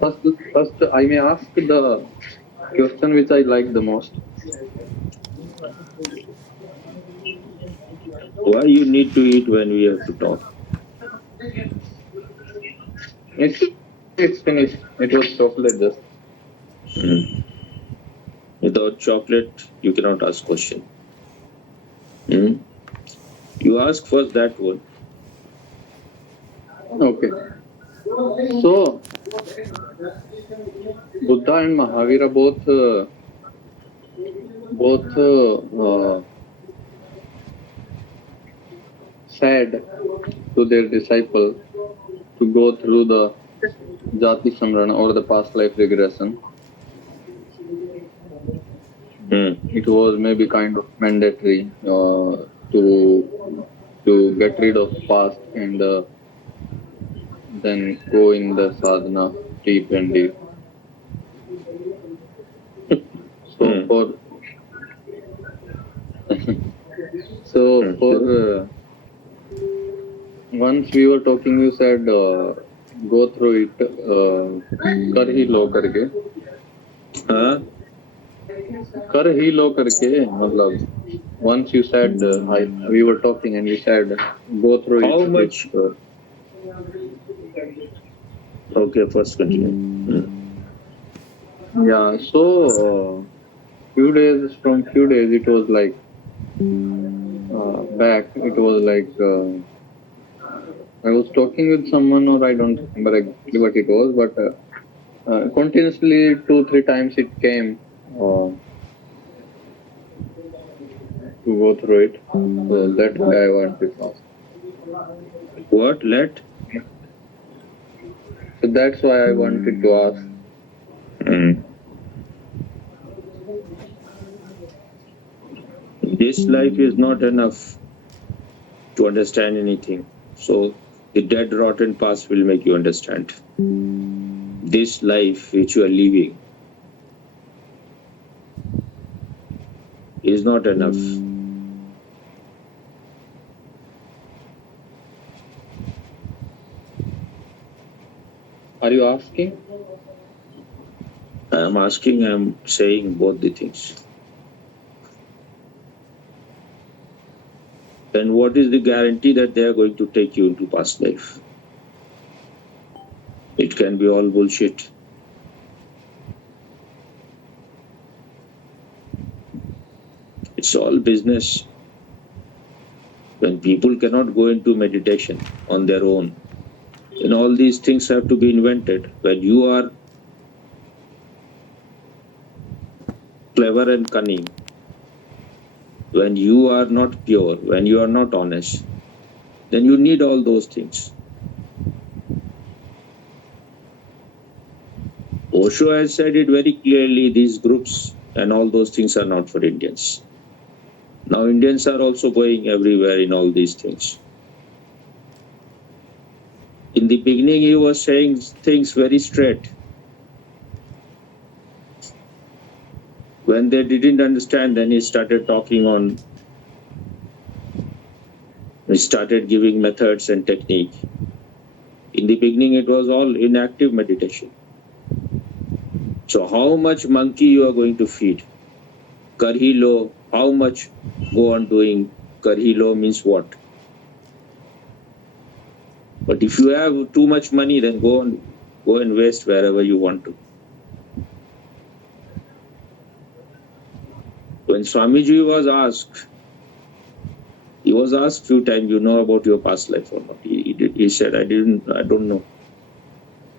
First, I may ask the question which I like the most. Why you need to eat when we have to talk? It's finished. It was chocolate just. Hmm. Without chocolate, you cannot ask question. Hmm. You ask first that one. Okay. So Buddha and Mahavira both said to their disciple to go through the Jati Samrana or the past life regression. It was maybe kind of mandatory to get rid of past and then go in the sadhana deep and deep. So for once we were talking, you said go through it कर ही लो करके हाँ कर ही लो करके मतलब once you said we were talking and you said go through how it much okay first continue yeah so few days it was like back it was like I was talking with someone or I don't remember exactly what it was but continuously 2-3 times it came to go through it. So that's why I wanted to ask. What? Let? So that's why I wanted to ask. This life is not enough to understand anything. So the dead, rotten past will make you understand. This life which you are living is not enough. Are you asking? I am asking, I am saying both the things. Then what is the guarantee that they are going to take you into past life? It can be all bullshit. It's all business. When people cannot go into meditation on their own, then all these things have to be invented. When you are clever and cunning, when you are not pure, when you are not honest, then you need all those things. Osho has said it very clearly, these groups and all those things are not for Indians. Now Indians are also going everywhere in all these things. In the beginning, he was saying things very straight. When they didn't understand, then he started talking on, he started giving methods and technique. In the beginning, it was all inactive meditation. So how much monkey you are going to feed? Karhi lo, how much go on doing? Karhi lo means what? But if you have too much money, then go and waste wherever you want to. When Swamiji was asked few times, you know about your past life or not? He said, I don't know.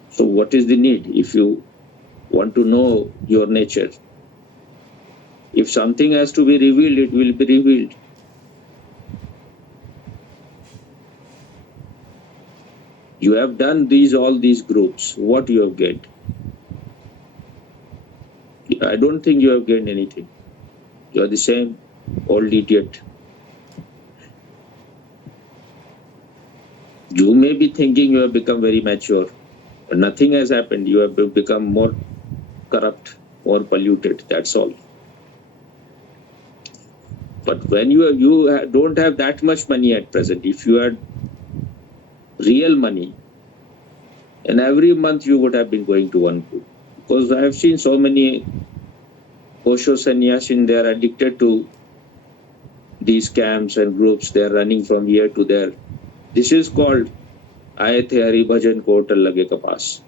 So what is the need if you want to know your nature? If something has to be revealed, it will be revealed. You have done all these groups. What you have gained? I don't think you have gained anything. You are the same old idiot. You may be thinking you have become very mature, but nothing has happened. You have become more corrupt, more polluted. That's all. But when you don't have that much money at present, if you had real money, And every month you would have been going to one group. Because I have seen so many Osho sannyasin, they are addicted to these camps and groups. They are running from here to there. This is called Aaye The Hari Bhajan Ko Hotel Lage Ka Paas.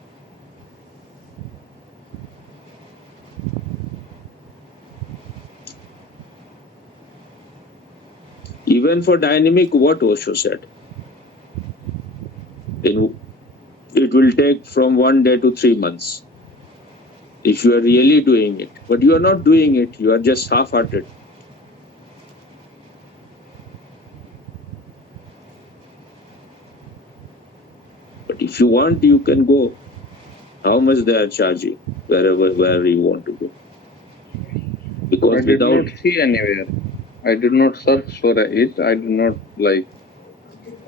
Even for dynamic, what Osho said, it will take from 1 day to 3 months if you are really doing it. But you are not doing it, you are just half-hearted. But if you want, you can go. How much they are charging, wherever you want to go. Because I did not see anywhere. I did not search for it. I did not like.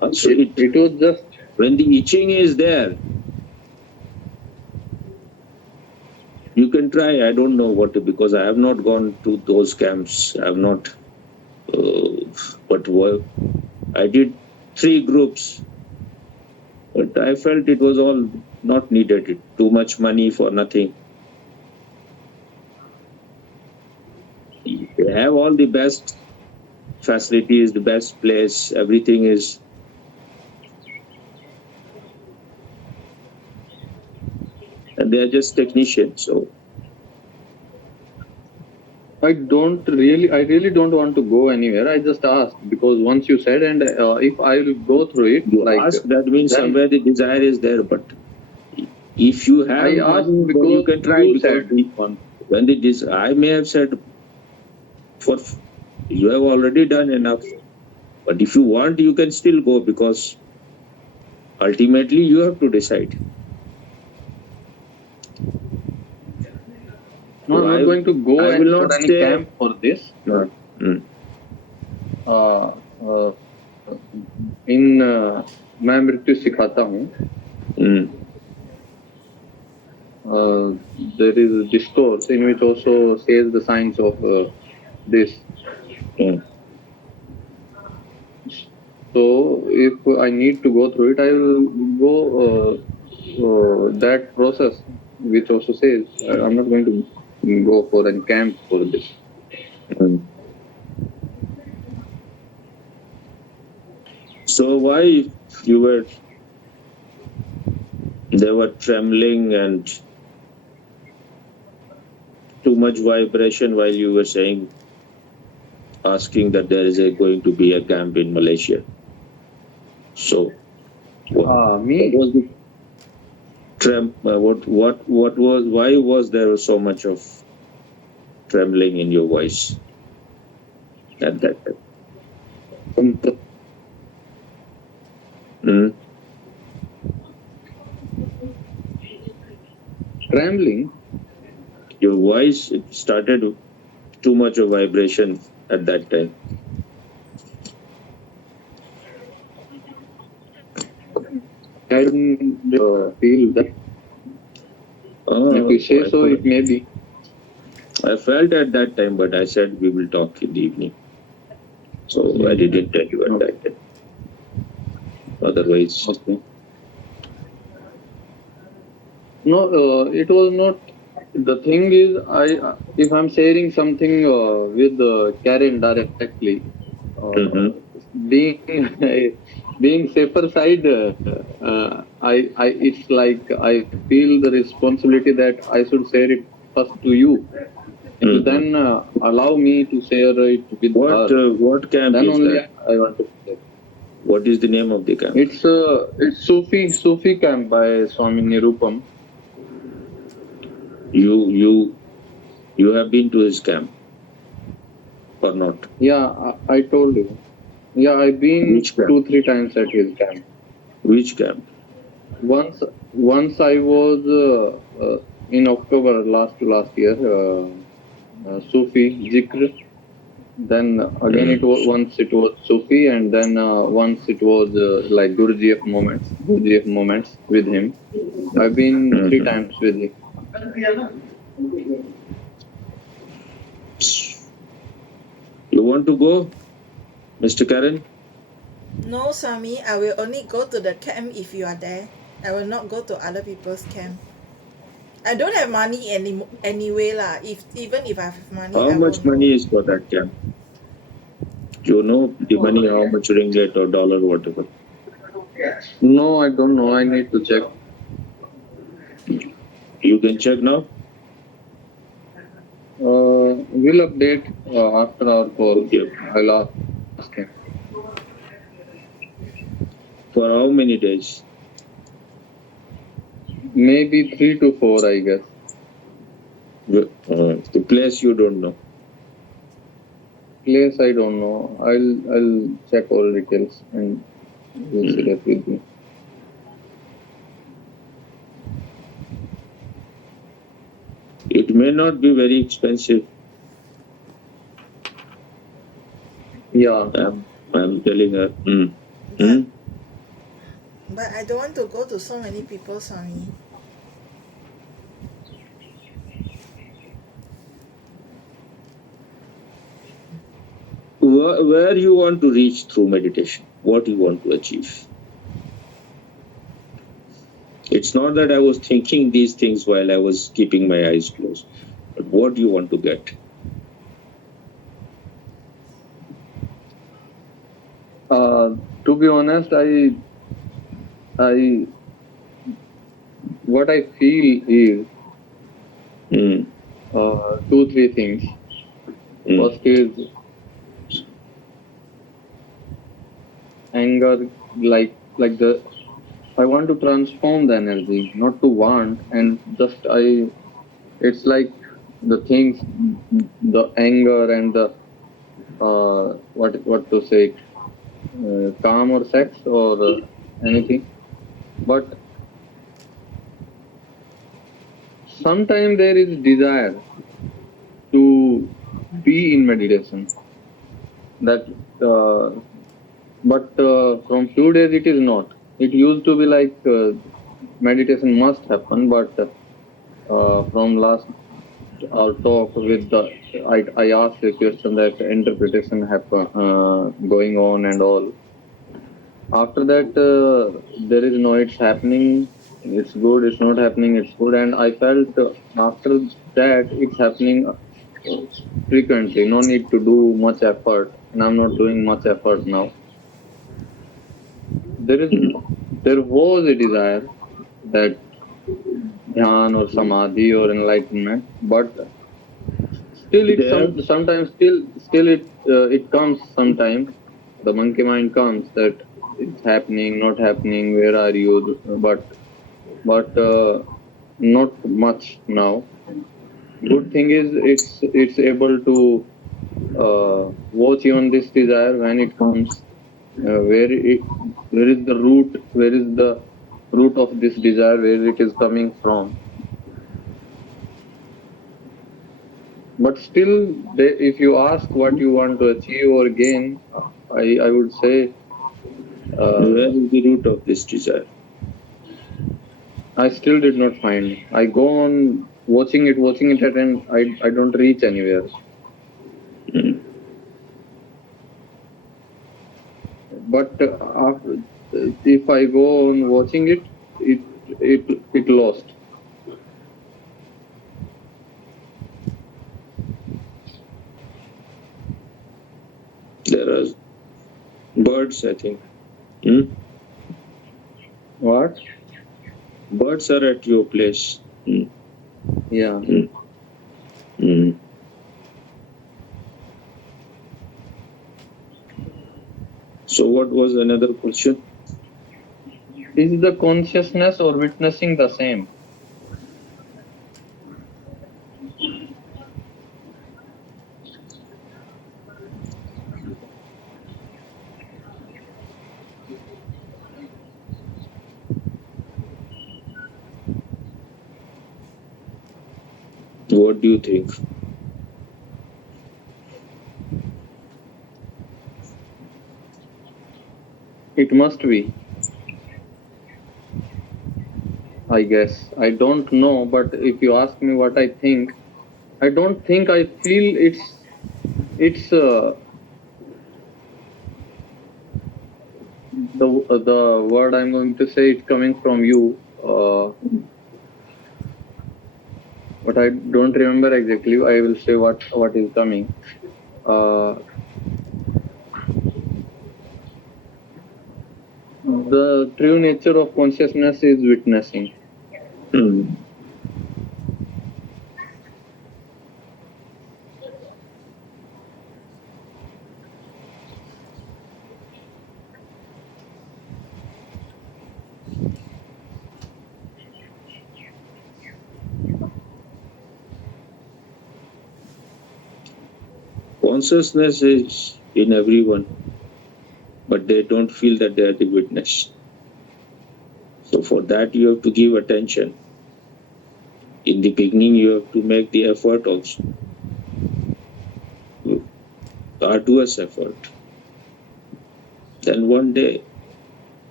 Also, It was just when the itching is there, you can try. I don't know what to, because I have not gone to those camps. I have not. But I did 3 groups, but I felt it was all not needed. Too much money for nothing. They have all the best facilities, the best place, everything is. And they are just technicians. So I really don't want to go anywhere. I just asked because once you said, and if I will go through it, you ask, that means somewhere the desire is there. But if you have I asked money, then because you can try. you Because said when I may have said, you have already done enough. But if you want, you can still go, because ultimately you have to decide. No, I'm not going to go I will not for any say camp for this. No. In मैं मृत्यु सिखाता हूँ. There is a discourse in which also says the signs of this. So if I need to go through it, I will go that process, which also says I'm not going to go for any camp for this. So why they were trembling and too much vibration while you were asking that there is going to be a camp in Malaysia? So Me? Why was there so much of trembling in your voice at that time? Trembling? Your voice started too much of vibration at that time. I didn't feel that. If you say so, it may be. I felt at that time, but I said we will talk in the evening. So I didn't tell you at that time. Otherwise. Okay. No, it was not. The thing is, if I'm sharing something with Karen directly, being safer side, it's like I feel the responsibility that I should share it first to you. And then allow me to share it with her. What camp then is only that? I want to share. What is the name of the camp? It's Sufi camp by Swami Nirupam. You have been to his camp or not? Yeah, I told you. Yeah, I've been 2-3 times at his camp. Which camp? Once I was in October last year, Sufi Zikr. Then again once it was Sufi, and then once it was like Guruji of moments with him. I've been 3 times with him. You want to go, Mr. Karen? No, Swami, I will only go to the camp if you are there. I will not go to other people's camp. I don't have money anyway lah. Even if I have money, How I much won't go. money is for that camp? You know the Oh, money, how much ringgit or dollar, whatever. No, I don't know. I need to check. You can check now. We'll update after our call. Okay. I'll ask him. For how many days? Maybe 3 to 4, I guess. The place you don't know. Place I don't know. I'll check all details and we'll share it with you. It may not be very expensive. Yeah. I'm telling her. But I don't want to go to so many people, Swami. Where you want to reach through meditation? What you want to achieve? It's not that I was thinking these things while I was keeping my eyes closed, but what do you want to get? To be honest, what I feel is 2-3 things. First is anger, like the I want to transform the energy, not to want, and just it's like the things, the anger and the what to say, calm or sex or anything, but sometimes there is desire to be in meditation. That, but from few days it is not. It used to be like meditation must happen, but from last our talk with I asked a question that interpretation happen going on and all. After that, there is no it's happening, it's good, it's not happening, it's good, and I felt after that it's happening frequently. No need to do much effort, and I'm not doing much effort now. There was a desire that dhyan or samadhi or enlightenment, but still sometimes still it comes sometime. The monkey mind comes that it's happening, not happening, where are you? But not much now. Good thing is it's able to watch even this desire when it comes. Where is the root? Where is the root of this desire? Where it is coming from? But still, if you ask what you want to achieve or gain, I would say. Where is the root of this desire? I still did not find. I go on watching it, and I don't reach anywhere. But if I go on watching it, it lost. There are birds, I think. What? Birds are at your place. Yeah. So what was another question? Is the consciousness or witnessing the same? What do you think? It must be. I guess. I don't know, but if you ask me what I think, I don't think I feel it's the word I'm going to say it's coming from you, but I don't remember exactly. I will say what is coming. The true nature of consciousness is witnessing. Hmm. Consciousness is in everyone, but they don't feel that they are the witness. So for that, you have to give attention. In the beginning, you have to make the effort also, arduous effort. Then one day,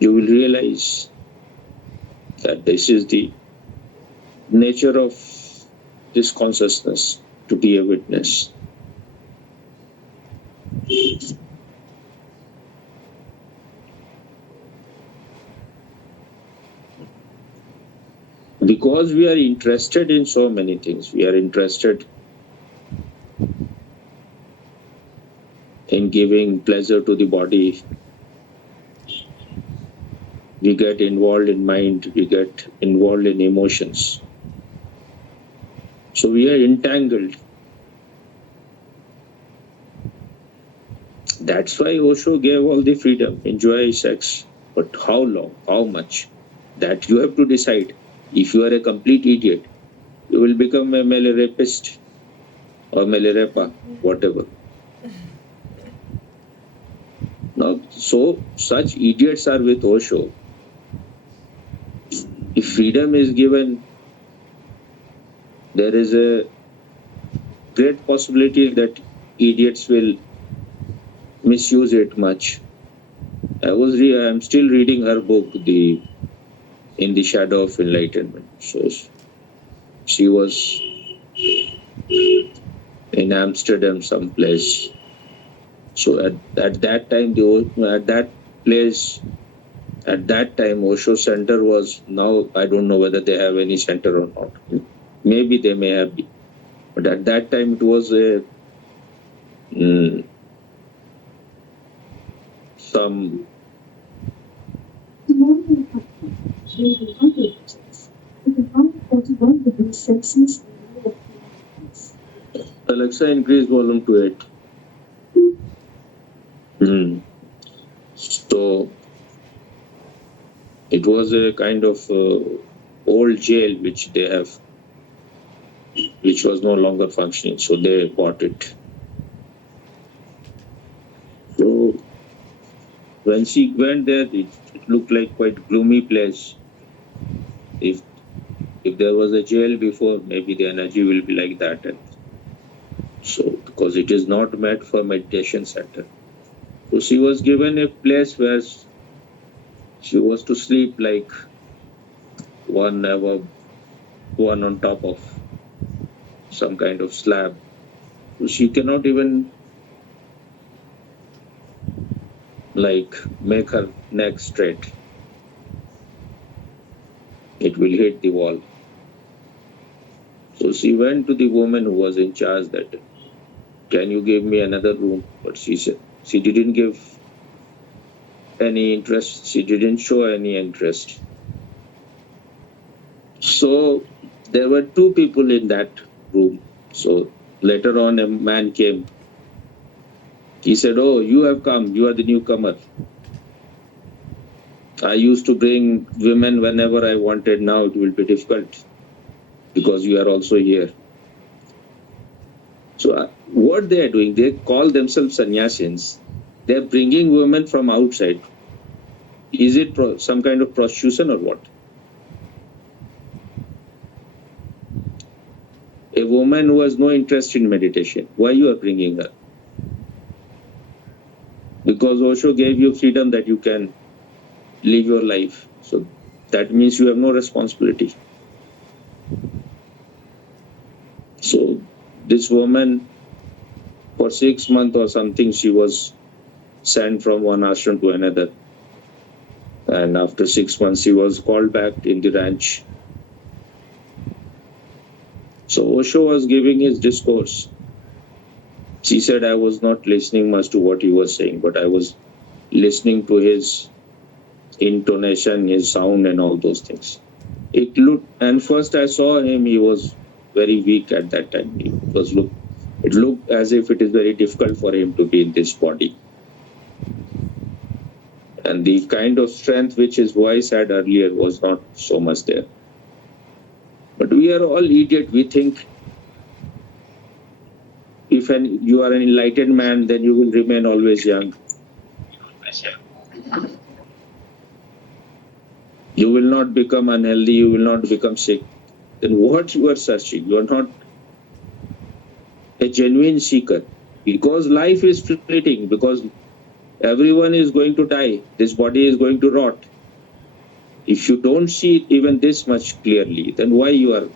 you will realize that this is the nature of this consciousness, to be a witness. Because we are interested in so many things, we are interested in giving pleasure to the body. We get involved in mind, we get involved in emotions. So we are entangled. That's why Osho gave all the freedom, enjoy sex. But how long, how much? That you have to decide. If you are a complete idiot, you will become a male rapist or male raper, whatever. Now, so such idiots are with Osho. If freedom is given, there is a great possibility that idiots will misuse it much. I'm still reading her book, In the Shadow of Enlightenment. So she was in Amsterdam someplace. So at that time, at that time, Osho Center was, now I don't know whether they have any center or not. Maybe they may have been. But at that time, it was some Alexa, increase volume to 8. So it was a kind of old jail which they have, which was no longer functioning. So they bought it. So when she went there, it looked like quite gloomy place. If there was a jail before, maybe the energy will be like that. And so because it is not meant for meditation center. So she was given a place where she was to sleep like one on top of some kind of slab. So she cannot even like make her neck straight. It will hit the wall. So she went to the woman who was in charge that, can you give me another room? But she said, she didn't give any interest. She didn't show any interest. So there were two people in that room. So later on a man came. He said, oh, you have come. You are the newcomer. I used to bring women whenever I wanted. Now it will be difficult because you are also here. So what they are doing, they call themselves sannyasins. They are bringing women from outside. Is it some kind of prostitution or what? A woman who has no interest in meditation, why you are bringing her? Because Osho gave you freedom that you can live your life. So that means you have no responsibility. So this woman, for 6 months or something, she was sent from one ashram to another. And after 6 months, he was called back in the ranch. So Osho was giving his discourse. She said, I was not listening much to what he was saying, but I was listening to his intonation, his sound, and all those things. It looked, and first I saw him, he was very weak at that time. It looked as if it is very difficult for him to be in this body. And the kind of strength which his voice had earlier was not so much there. But we are all idiot. We think if you are an enlightened man, then you will remain always young. You will not become unhealthy. You will not become sick. Then what you are searching? You are not a genuine seeker. Because life is fleeting. Because everyone is going to die. This body is going to rot. If you don't see it even this much clearly, then why you are?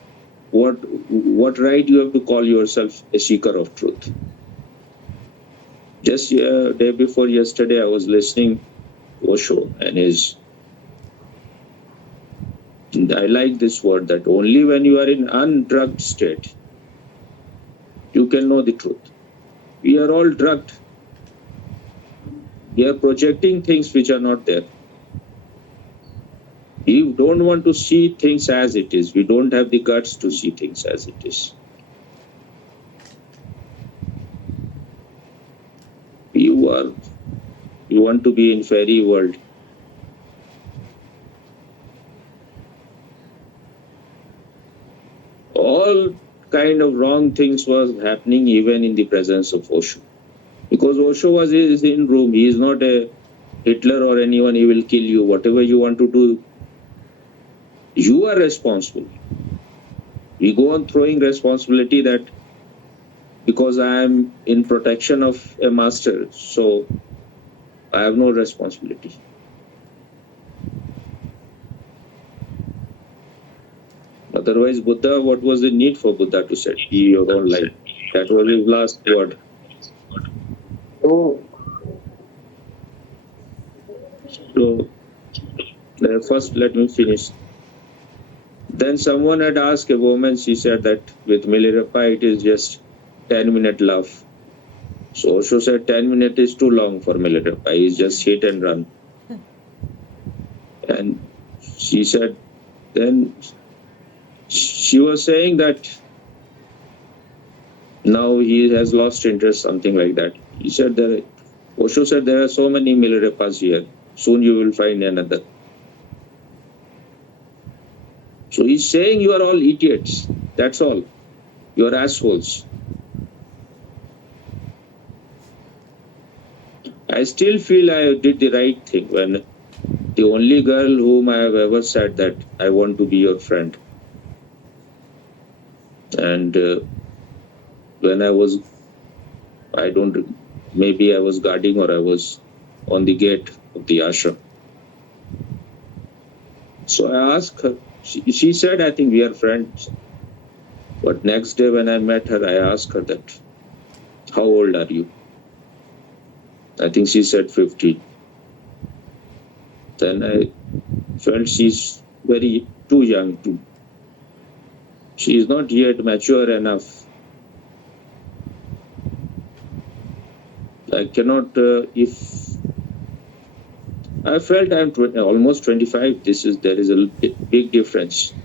What right you have to call yourself a seeker of truth? Just day before yesterday, I was listening to Osho and I like this word that only when you are in undrugged state, you can know the truth. We are all drugged. We are projecting things which are not there. We don't want to see things as it is. We don't have the guts to see things as it is. You want to be in fairy world. All kind of wrong things was happening even in the presence of Osho. Because Osho is in room. He is not a Hitler or anyone. He will kill you. Whatever you want to do, you are responsible. We go on throwing responsibility that because I am in protection of a master, so I have no responsibility. Otherwise, Buddha, what was the need for Buddha to set your own life? That was his last word. So, first let me finish. Then someone had asked a woman, she said that with Milarepa it is just 10-minute love. So Osho said 10 minutes is too long for Milarepa. He's just hit and run. And she said, then she was saying that now he has lost interest, something like that. He said that Osho said there are so many Milarepas here. Soon you will find another. So he's saying you are all idiots. That's all. You are assholes. I still feel I did the right thing when the only girl whom I have ever said that I want to be your friend. And when I was, maybe I was guarding or I was on the gate of the ashram. So I asked her, she said, I think we are friends. But next day when I met her, I asked her that, how old are you? I think she said 15. Then I felt she's too young too. She is not yet mature enough. I cannot, if I felt I'm almost 25, there is a big difference.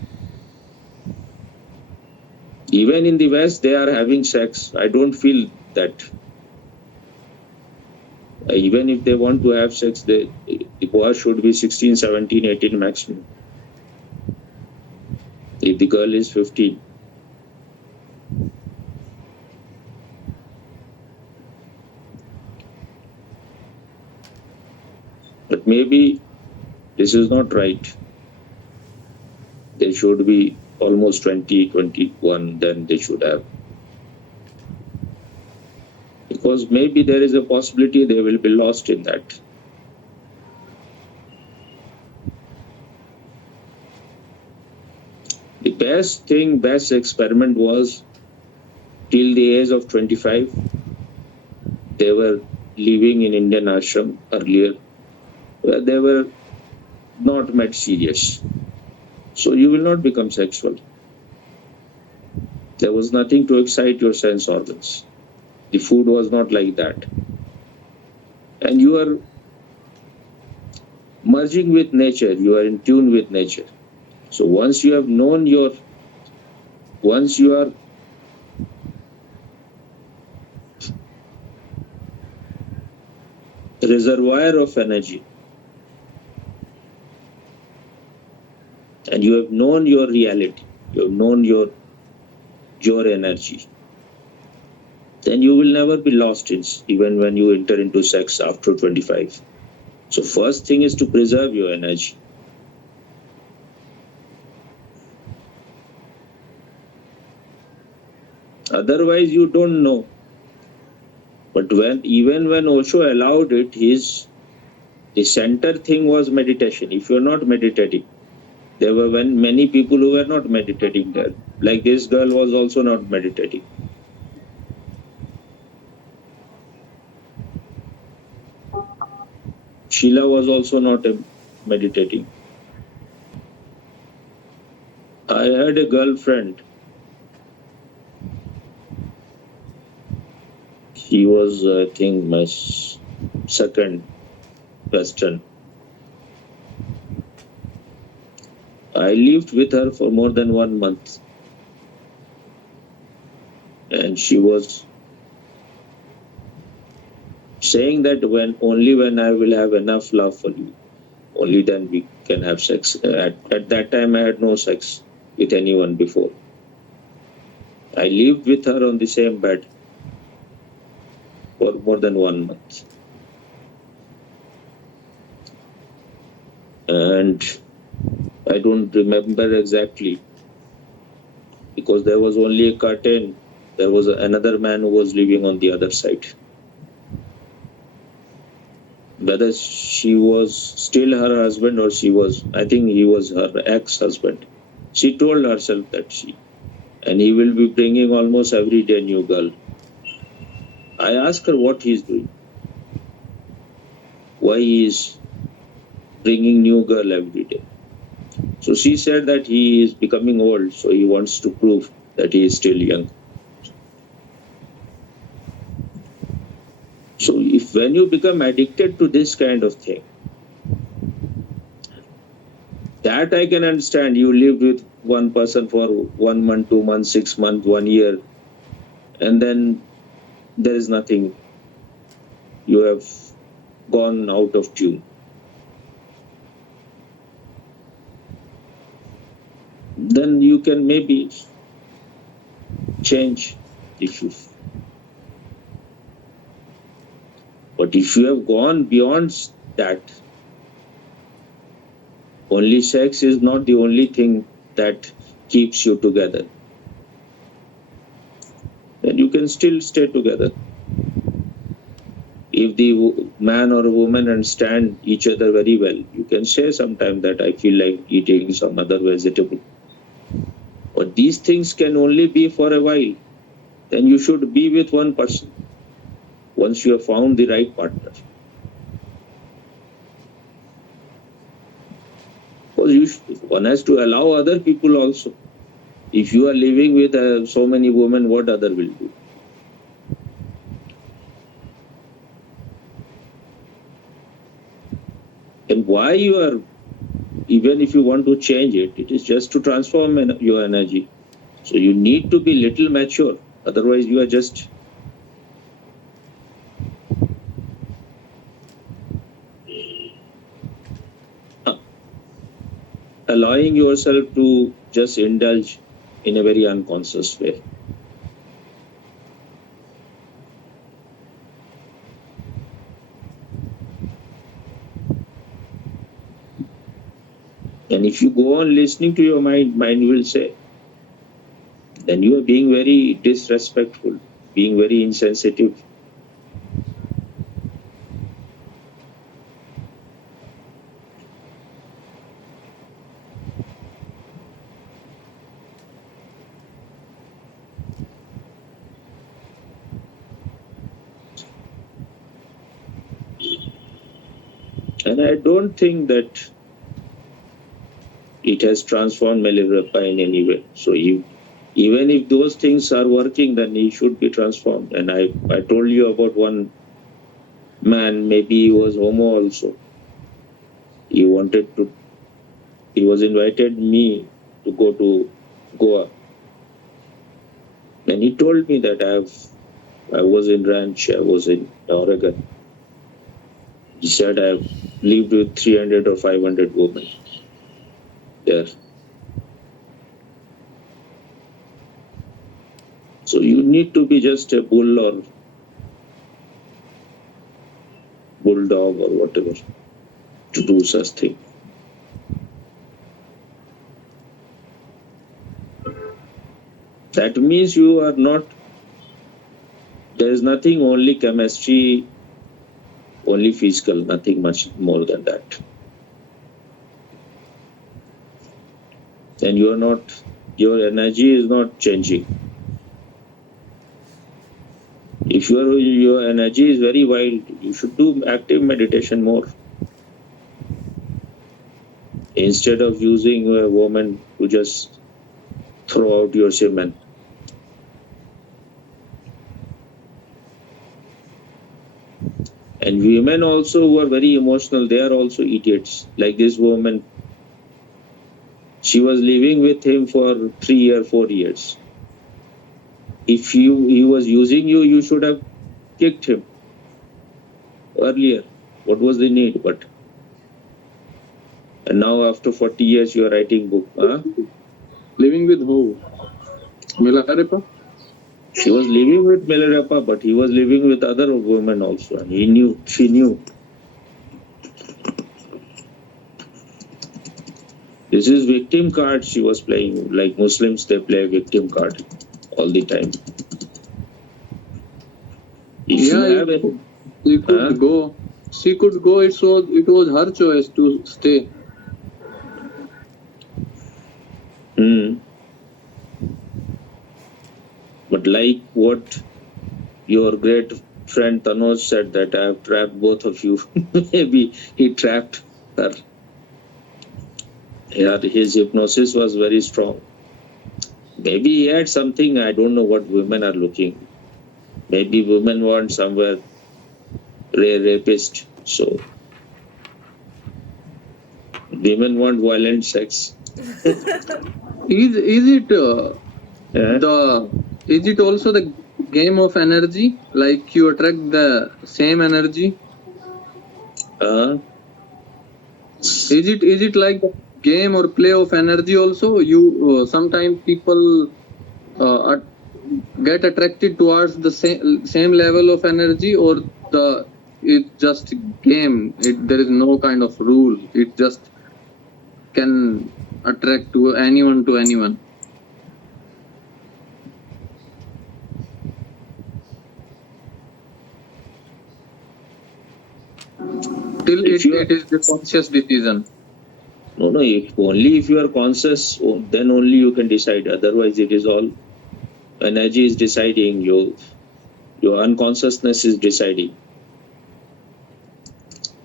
Even in the West, they are having sex. I don't feel that. Even if they want to have sex, the boy should be 16, 17, 18 maximum. If the girl is 15. But maybe this is not right. They should be almost 20, 21, then they should have. Because maybe there is a possibility they will be lost in that. The best experiment was till the age of 25. They were living in Indian ashram earlier, where they were not met serious. So you will not become sexual. There was nothing to excite your sense organs. The food was not like that. And you are merging with nature, you are in tune with nature. So once you have known once you are reservoir of energy, and you have known your reality, you have known your energy, then you will never be lost in, even when you enter into sex after 25. So first thing is to preserve your energy. Otherwise you don't know. But even when Osho allowed it, the center thing was meditation. If you're not meditating, there were many people who were not meditating there. Like this girl was also not meditating. Sheila was also not meditating. I had a girlfriend. She was, I think, my second Western. I lived with her for more than 1 month. And she was saying that only when I will have enough love for you, only then we can have sex. At that time, I had no sex with anyone before. I lived with her on the same bed for more than 1 month. And I don't remember exactly, because there was only a curtain. There was another man who was living on the other side. Whether she was still her husband or I think he was her ex-husband. She told herself that and he will be bringing almost every day new girl. I asked her what he's doing, why he is bringing new girl every day. So she said that he is becoming old, so he wants to prove that he is still young. So when you become addicted to this kind of thing, that I can understand. You lived with one person for 1 month, 2 months, 6 months, 1 year, and then there is nothing. You have gone out of tune. Then you can maybe change issues. But if you have gone beyond that, only sex is not the only thing that keeps you together, then you can still stay together. If the man or woman understand each other very well, you can say sometime that I feel like eating some other vegetable. But these things can only be for a while. Then you should be with one person once you have found the right partner. Because one has to allow other people also. If you are living with so many women, what other will do? And why you are, even if you want to change it, it is just to transform your energy. So you need to be little mature. Otherwise you are just allowing yourself to just indulge in a very unconscious way. And if you go on listening to your mind will say, then you are being very disrespectful, being very insensitive. And I don't think that it has transformed Milarepa in any way. So even if those things are working, then he should be transformed. And I told you about one man, maybe he was homo also. He was invited me to go to Goa. And he told me that I was in ranch, I was in Oregon. He said I've lived with 300 or 500 women there. So you need to be just a bull or bulldog or whatever to do such thing. That means you are not, there is nothing, only chemistry, only physical, nothing much more than that. And you are not, your energy is not changing. If your energy is very wild, you should do active meditation more. Instead of using a woman to just throw out your semen. And women also who are very emotional, they are also idiots. Like this woman, she was living with him for 3 or 4 years. If he was using you, you should have kicked him earlier. What was the need? And now after 40 years, you are writing book. Huh? Living with who? Milarepa? She was living with Milarepa, but he was living with other women also. And she knew. This is victim card she was playing. Like Muslims, they play victim card all the time. If you have it, she could go. She could go. It was her choice to stay. But like what your great friend Tanuj said, that I have trapped both of you. Maybe he trapped her. Yeah, his hypnosis was very strong. Maybe he had something, I don't know what women are looking. Maybe women want somewhere rapist. So women want violent sex. Is it also the game of energy? Like you attract the same energy? Is it like the game or play of energy also? You sometimes people get attracted towards the same level of energy, or it's just game. There is no kind of rule. It just can attract to anyone. Till it is the conscious decision. No, only if you are conscious, then only you can decide. Otherwise, it is all energy is deciding. Your unconsciousness is deciding.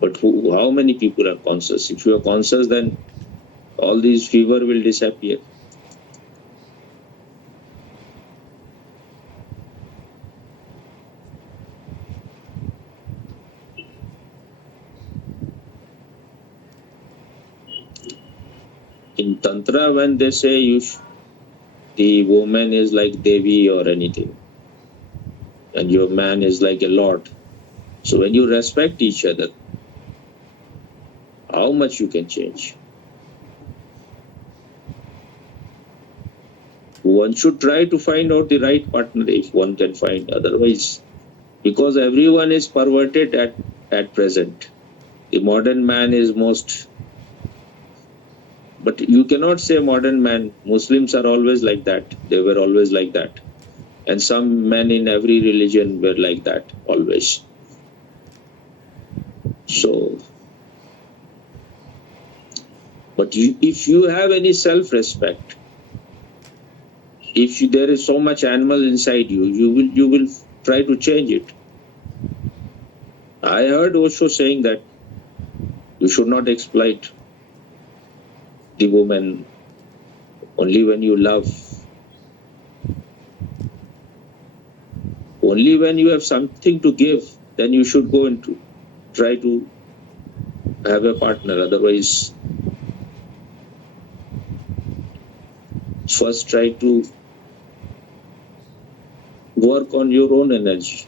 But how many people are conscious? If you are conscious, then all these fever will disappear. In Tantra, when they say the woman is like Devi or anything, and your man is like a lord. So when you respect each other, how much you can change? One should try to find out the right partner if one can find. Otherwise, because everyone is perverted at present. The modern man is most. But you cannot say modern man. Muslims are always like that. They were always like that. And some men in every religion were like that, always. So, but if you have any self-respect, if there is so much animal inside you, you will try to change it. I heard Osho saying that you should not exploit the woman. Only when you love, only when you have something to give, then you should go and try to have a partner. Otherwise, first try to work on your own energy.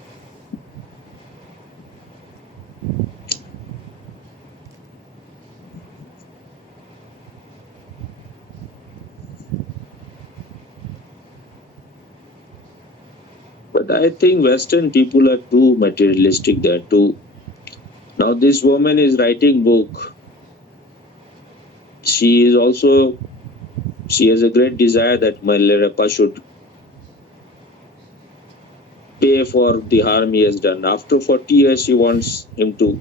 But I think Western people are too materialistic. They're too. Now this woman is writing book. She has a great desire that Malarappa should pay for the harm he has done. After 40 years, she wants him to.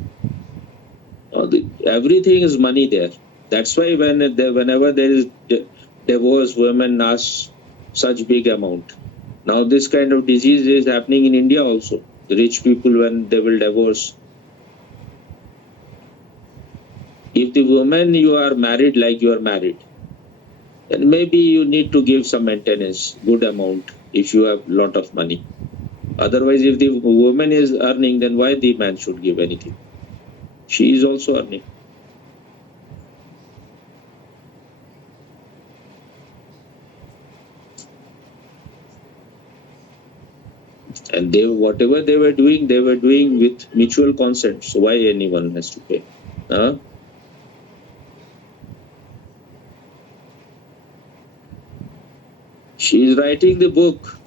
Everything is money there. That's why whenever there is divorce, women ask such big amount. Now this kind of disease is happening in India also. The rich people, when they will divorce, if the woman you are married like you are married, then maybe you need to give some maintenance, good amount, if you have lot of money. Otherwise, if the woman is earning, then why the man should give anything? She is also earning. And whatever they were doing with mutual consent. So why anyone has to pay? Huh? She is writing the book,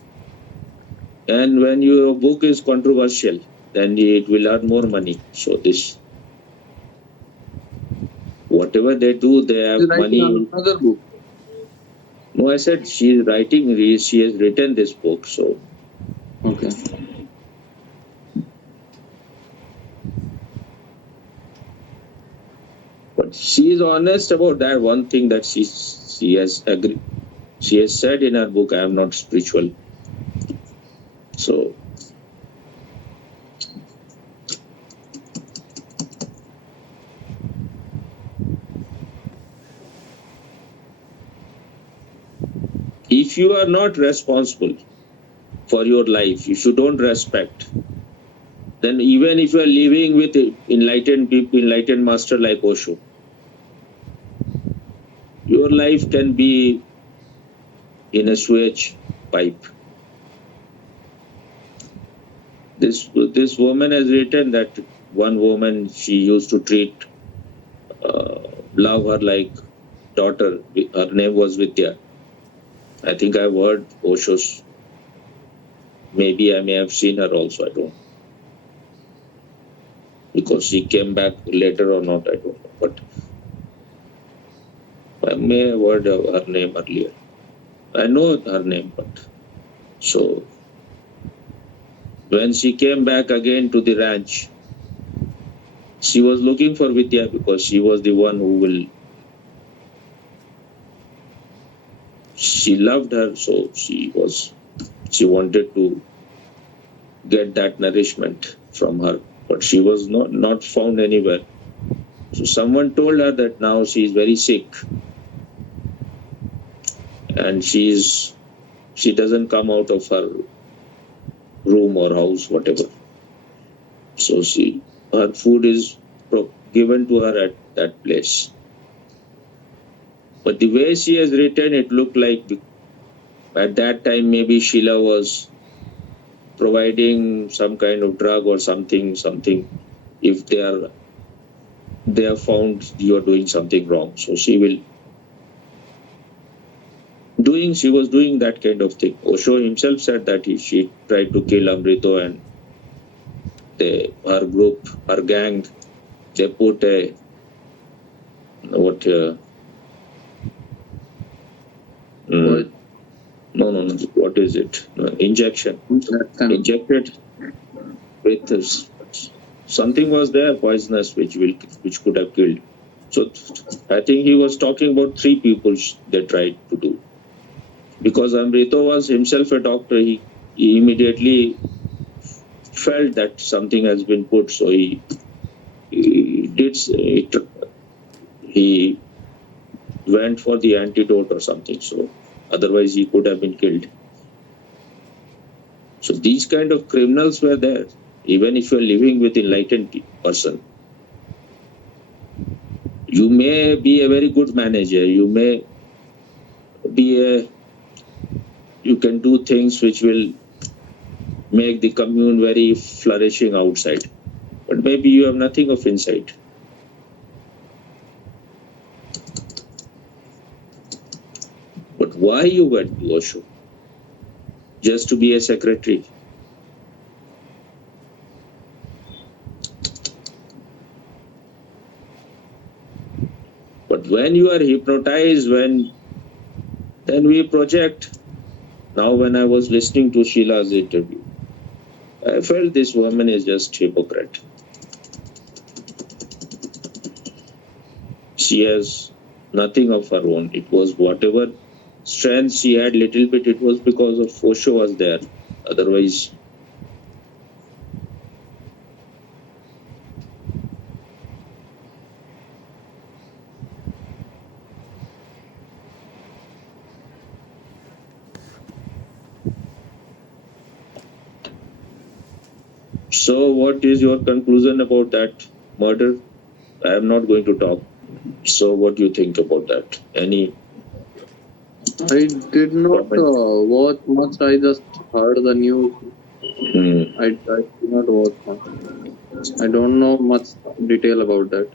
and when your book is controversial, then it will earn more money. So this, whatever they do, they have She's writing money. another book. No, I said she is writing. She has written this book. So Okay. but she is honest about that one thing that she has agreed. She has said in her book, I am not spiritual. So if you are not responsible for your life, if you don't respect, then even if you are living with enlightened people, enlightened master like Osho, your life can be in a sewage pipe. This woman has written that one woman, she used to treat, love her like daughter. Her name was Vidya. I think I've heard Osho's. Maybe I may have seen her also. I don't know. Because she came back later or not, I don't know. But I may have heard her name earlier. I know her name, but so when she came back again to the ranch, she was looking for Vidya because she was the one who will. She loved her, so she wanted to get that nourishment from her, but she was not found anywhere. So someone told her that now she is very sick and she doesn't come out of her room or house, whatever. So her food is given to her at that place. But the way she has written, it looked like at that time maybe Sheila was providing some kind of drug or something. If they are found you are doing something wrong, so she was doing that kind of thing. Osho himself said that she tried to kill Amrito, and her group, her gang, they put what is it? Injection. Injected with something was there, poisonous, which could have killed. So I think he was talking about 3 people they tried to do. Because Amrito was himself a doctor, he immediately felt that something has been put, so he did it. He went for the antidote or something. So otherwise he could have been killed. So these kind of criminals were there. Even if you're living with enlightened person, you may be a very good manager. You may be you can do things which will make the commune very flourishing outside, but maybe you have nothing of inside. But why you went to Osho? Just to be a secretary? But when you are hypnotized, then we project. Now when I was listening to Sheila's interview, I felt this woman is just hypocrite. She has nothing of her own. It was whatever strength she had, little bit, it was because of Osho was there. Otherwise, so what is your conclusion about that murder? I am not going to talk. So what do you think about that? Any? I did not watch much. I just heard the news. I did not watch much. I don't know much detail about that.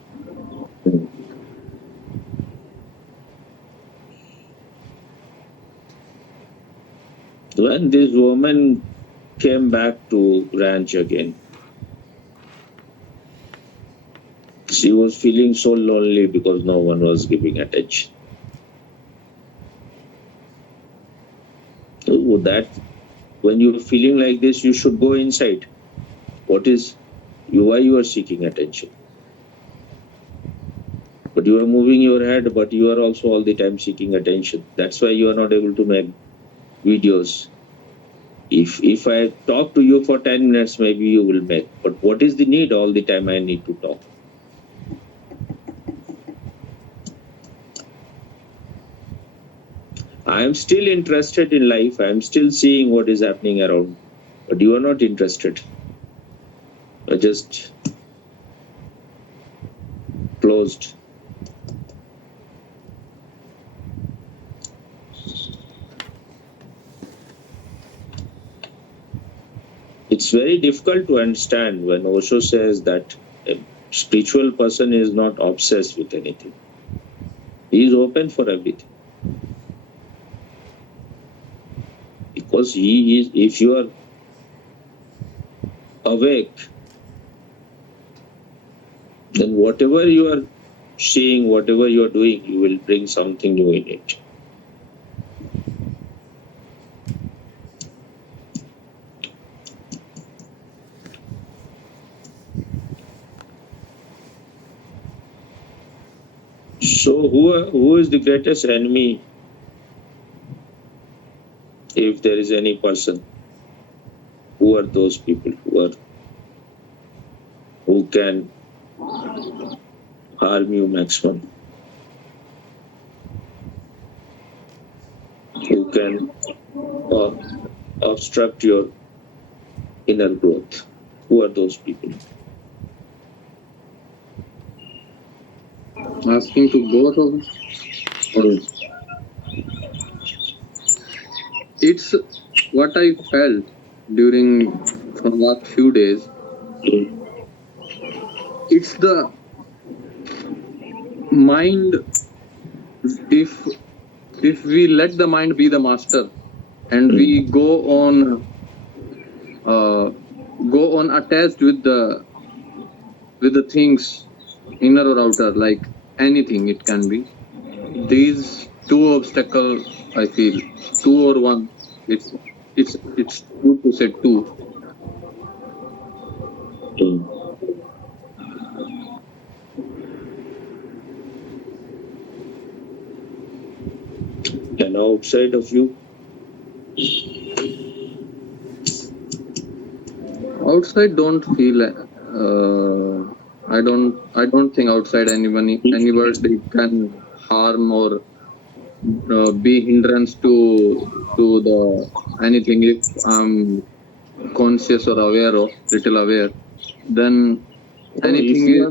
When this woman came back to ranch again, she was feeling so lonely because no one was giving attention. So that when you're feeling like this, you should go inside. Why you are seeking attention? But you are moving your head, but you are also all the time seeking attention. That's why you are not able to make videos. If I talk to you for 10 minutes, maybe you will make. But what is the need all the time I need to talk? I am still interested in life. I am still seeing what is happening around. But you are not interested. You are just closed. It's very difficult to understand when Osho says that a spiritual person is not obsessed with anything. He is open for everything. Because he is, if you are awake, then whatever you are seeing, whatever you are doing, you will bring something new in it. So who is the greatest enemy? If there is any person, who are those people who can harm you maximum? Who can obstruct your inner growth? Who are those people? Asking to both of us. It's what I felt during from last few days. It's the mind. If we let the mind be the master, and we go on attached with the things, inner or outer, like anything it can be. These two obstacles, I feel, two or one. It's good to say two. And outside of you? Outside don't feel. I don't think outside anybody can harm or be hindrance to the anything. If I'm conscious or aware of, little aware, then So anything is.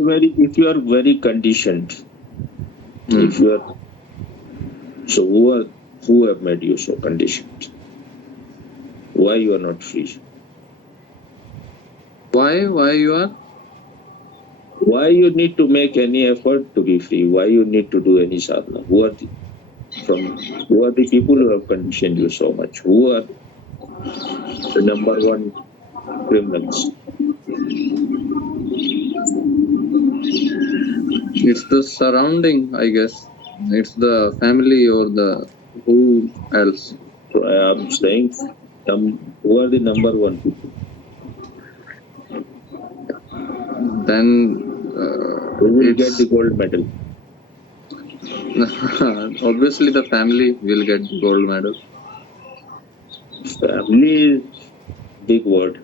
if you are very conditioned, if Hmm. you are, so who have made you so conditioned? Why you are not free? Why you are? Why you need to make any effort to be free? Why you need to do any sadhana? Who are the people who have conditioned you so much? Who are the number one criminals? It's the surrounding, I guess. It's the family or the who else. So I am saying, who are the number one people? Then Who will get it's the gold medal? obviously the family will get the gold medal. Family is big word.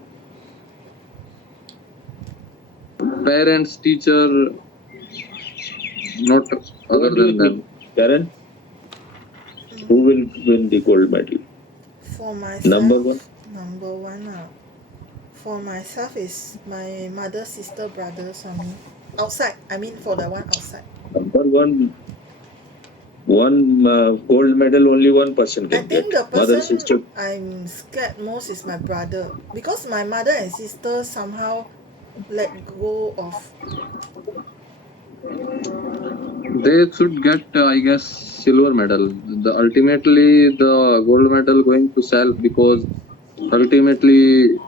Parents, teacher, not other What do you than them. think, Karen? Who will win the gold medal? For Number one? myself, number one. For myself is my mother, sister, brother, Swami. Outside, I mean for the one outside. Number one gold medal only one person I can think get. the Mother, person sister. I'm scared most is my brother because my mother and sister somehow let go of. They should get, I guess, silver medal. Ultimately, the gold medal going to self because ultimately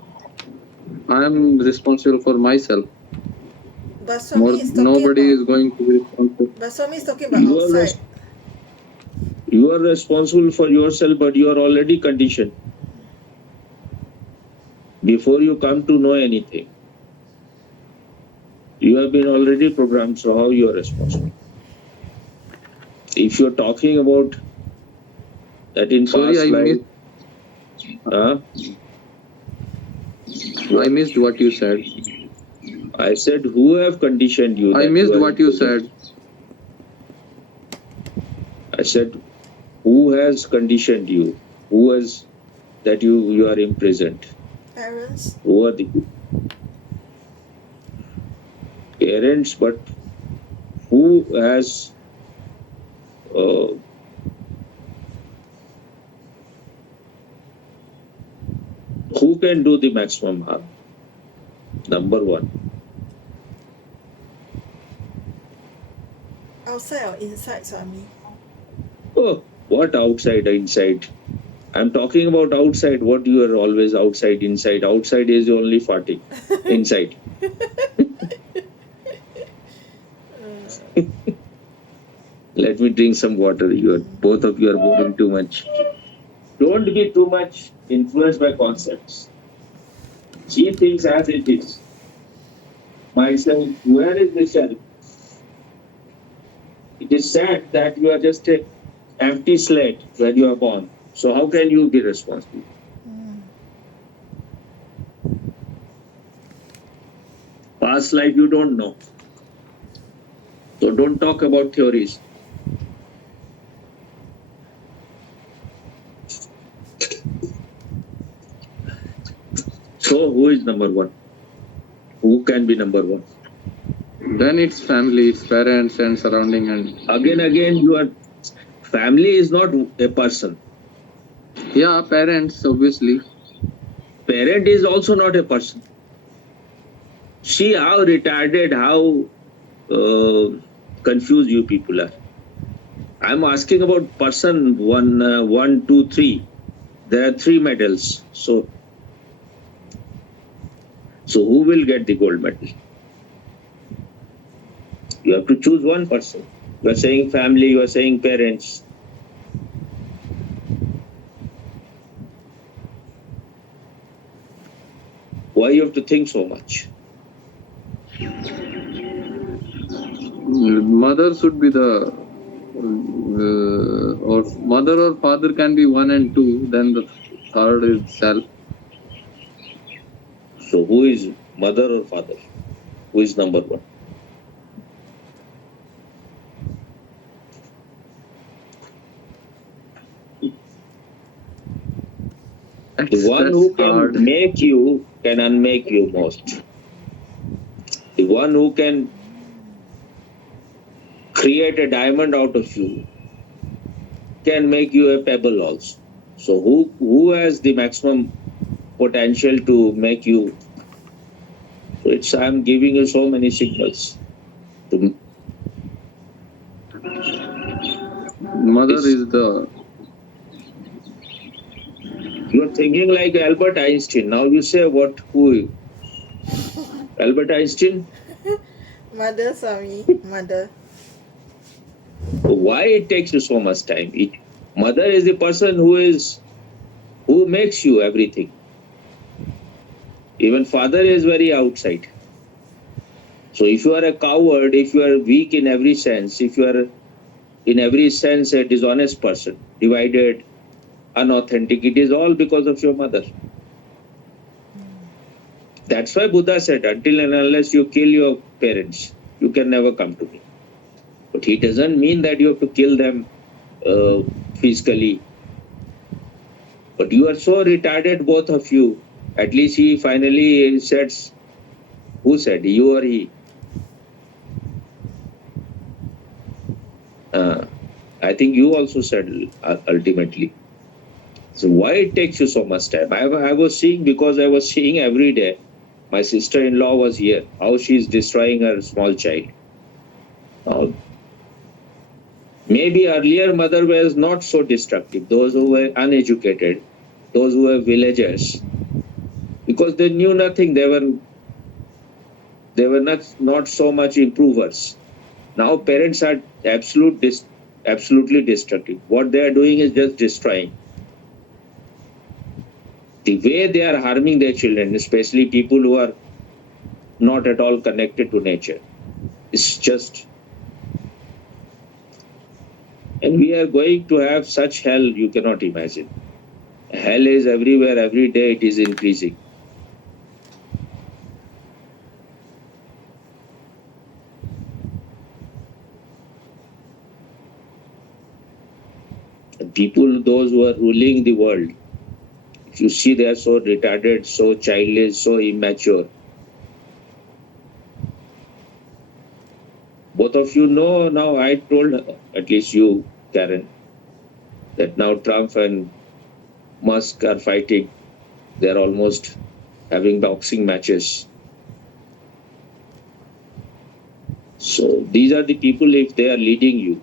I am responsible for myself. But Swami is talking Nobody about. is going to be responsible. But Swami is talking about You are, outside. you are responsible for yourself, but you are already conditioned. Before you come to know anything, you have been already programmed, so how you are responsible? If you're talking about that in Sorry, past life, I missed what you said. I said, who have conditioned you I that missed you are what you imprisoned? said. I said, who has conditioned you? Who has that you are imprisoned? Parents. Who are the parents? But who has who can do the maximum harm? Number one. Outside or inside, Swami? Oh, what outside, inside? I'm talking about outside. What you are always outside, inside. Outside is only farting. Inside. Let me drink some water. Both of you are boring too much. Don't be too much influenced by concepts. See things as it is. Myself, where is the self? It is sad that you are just a empty slate when you are born. So how can you be responsible? Past life you don't know. So don't talk about theories. So who is number one? Who can be number one? Then it's family, it's parents and surrounding and Again, your family is not a person. yeah, parents obviously. Parent is also not a person. See how retarded, how confused you people are. I'm asking about person one, two, three. There are 3 medals. So who will get the gold medal? You have to choose one person. You are saying family, you are saying parents. Why you have to think so much? Mother should be the or mother or father can be 1 and 2. Then the third is self. So who is mother or father? Who is number one? The one That's who can hard. make you can unmake you most. The one who can create a diamond out of you can make you a pebble also. So who has the maximum potential to make you? So it's I'm giving you so many signals. To Mother this, is the you're thinking like Albert Einstein. Now you say what? Who? Albert Einstein? Mother, Swami, mother. Why it takes you so much time? Mother is the person who makes you everything. Even father is very outside. So if you are a coward, if you are weak in every sense, if you are in every sense a dishonest person, divided, unauthentic, it is all because of your mother. That's why Buddha said, until and unless you kill your parents, you can never come to me. But he doesn't mean that you have to kill them uh, physically. But you are so retarded, both of you. At least he finally says, who said, you or he? Uh, I think you also said ultimately. So why it takes you so much time? I was seeing, because I was seeing every day. My sister-in-law was here. How she is destroying her small child. Uh, Maybe earlier mother was not so destructive. Those who were uneducated, those who were villagers, because they knew nothing. They were not so much improvers. Now parents are absolutely destructive. What they are doing is just destroying. The way they are harming their children, especially people who are not at all connected to nature, is just. And we are going to have such hell you cannot imagine. Hell is everywhere, every day it is increasing. And people, those who are ruling the world, if you see, they are so retarded, so childish, so immature. Both of you know now, I told, at least you, Karen, that now Trump and Musk are fighting. They're almost having boxing matches. So these are the people, if they are leading you.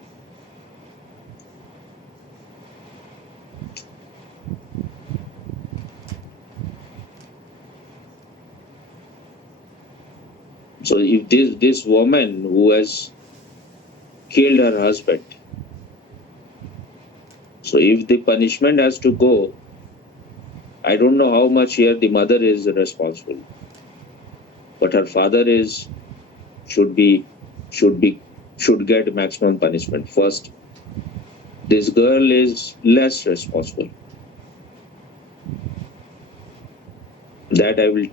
So if this woman who has killed her husband, so if the punishment has to go, I don't know how much here the mother is responsible, but her father should be should be should get maximum punishment. First, this girl is less responsible. That I will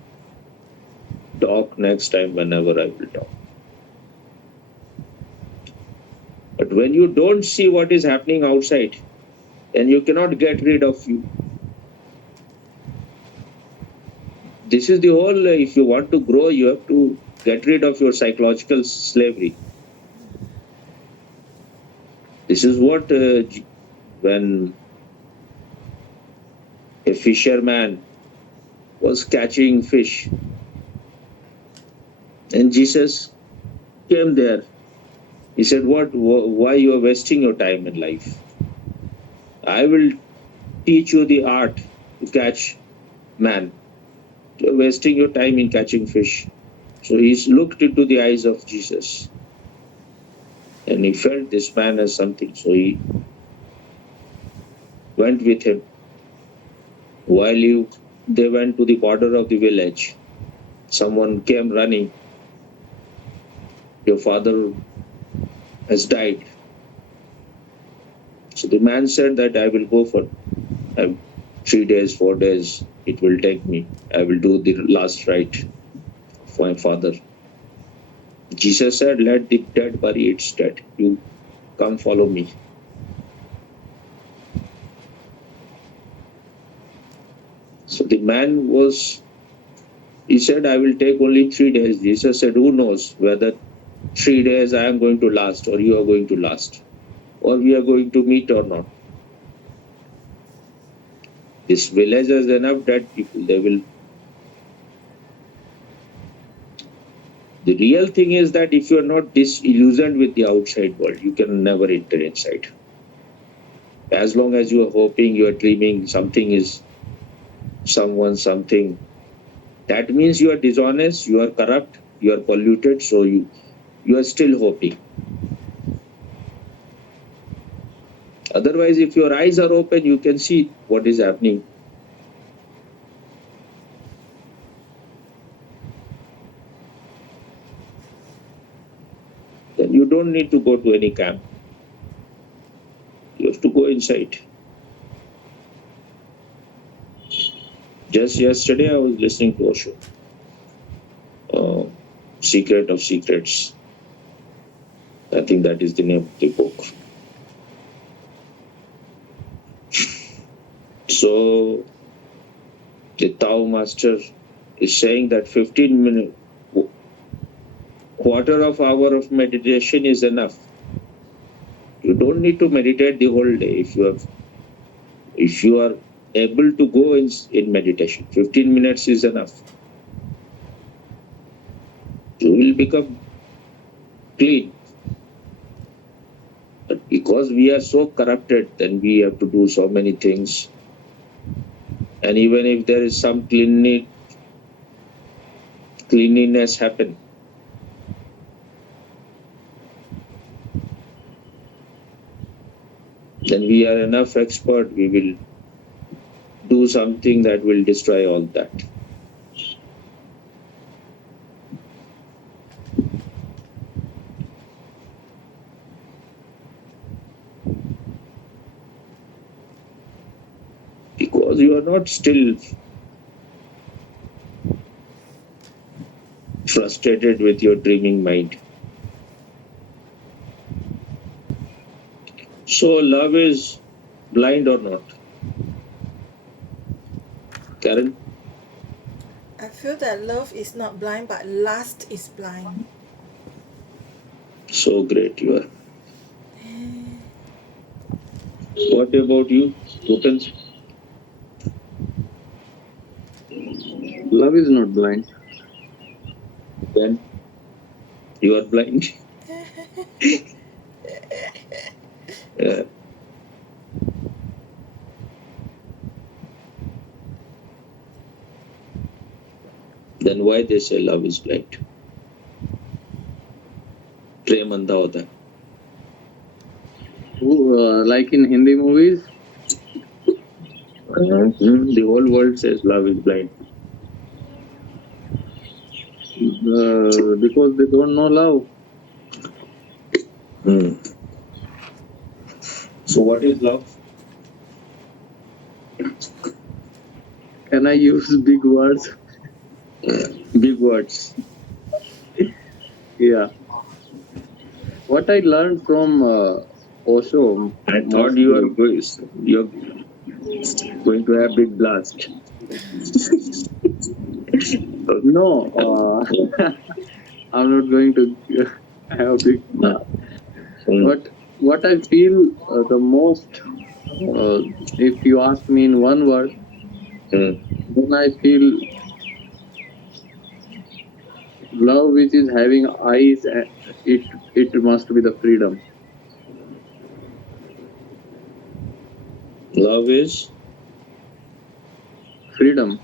talk next time whenever I will talk. But when you don't see what is happening outside, then you cannot get rid of you. This is the whole, if you want to grow, you have to get rid of your psychological slavery. This is what, when a fisherman was catching fish and Jesus came there, he said, why you are wasting your time in life? I will teach you the art to catch man. You're wasting your time in catching fish. So he looked into the eyes of Jesus and he felt this man has something. So he went with him. While they went to the border of the village, someone came running. Your father has died. So the man said that I will go for 3 days, 4 days. It will take me. I will do the last rite of my father. Jesus said, let the dead bury its dead. You come follow me. So the man was, he said, I will take only 3 days. Jesus said, who knows whether 3 days I am going to last or you are going to last or we are going to meet or not. This village has enough dead people. They will. The real thing is that if you are not disillusioned with the outside world, you can never enter inside. As long as you are hoping, you are dreaming, something is someone, something, that means you are dishonest, you are corrupt, you are polluted, so you are still hoping. Otherwise, if your eyes are open, you can see what is happening. Then you don't need to go to any camp. You have to go inside. Just yesterday, I was listening to a show, Secret of Secrets. I think that is the name of the book. So the Tao master is saying that 15 minutes, quarter of hour of meditation is enough. You don't need to meditate the whole day. If you are able to go in meditation, 15 minutes is enough. You will become clean. But because we are so corrupted, then we have to do so many things. And even if there is some cleanliness happen, then we are enough expert, we will do something that will destroy all that. Because you are not still frustrated with your dreaming mind. So love is blind or not? Karen? I feel that love is not blind, but lust is blind. So great you are. What about you, Putan? Love is not blind. Then you are blind. Yeah. Then why they say love is blind? प्रेम अंधा होता है. Like in Hindi movies, The whole world says love is blind. because they don't know love. So what is love? Can I use big words? Big words. Yeah. What I learned from Osho. I thought you are going to have big blast. No, I'm not going to have big. But what I feel the most, if you ask me in one word, then I feel love which is having eyes. It must be the freedom. Love is Freedom.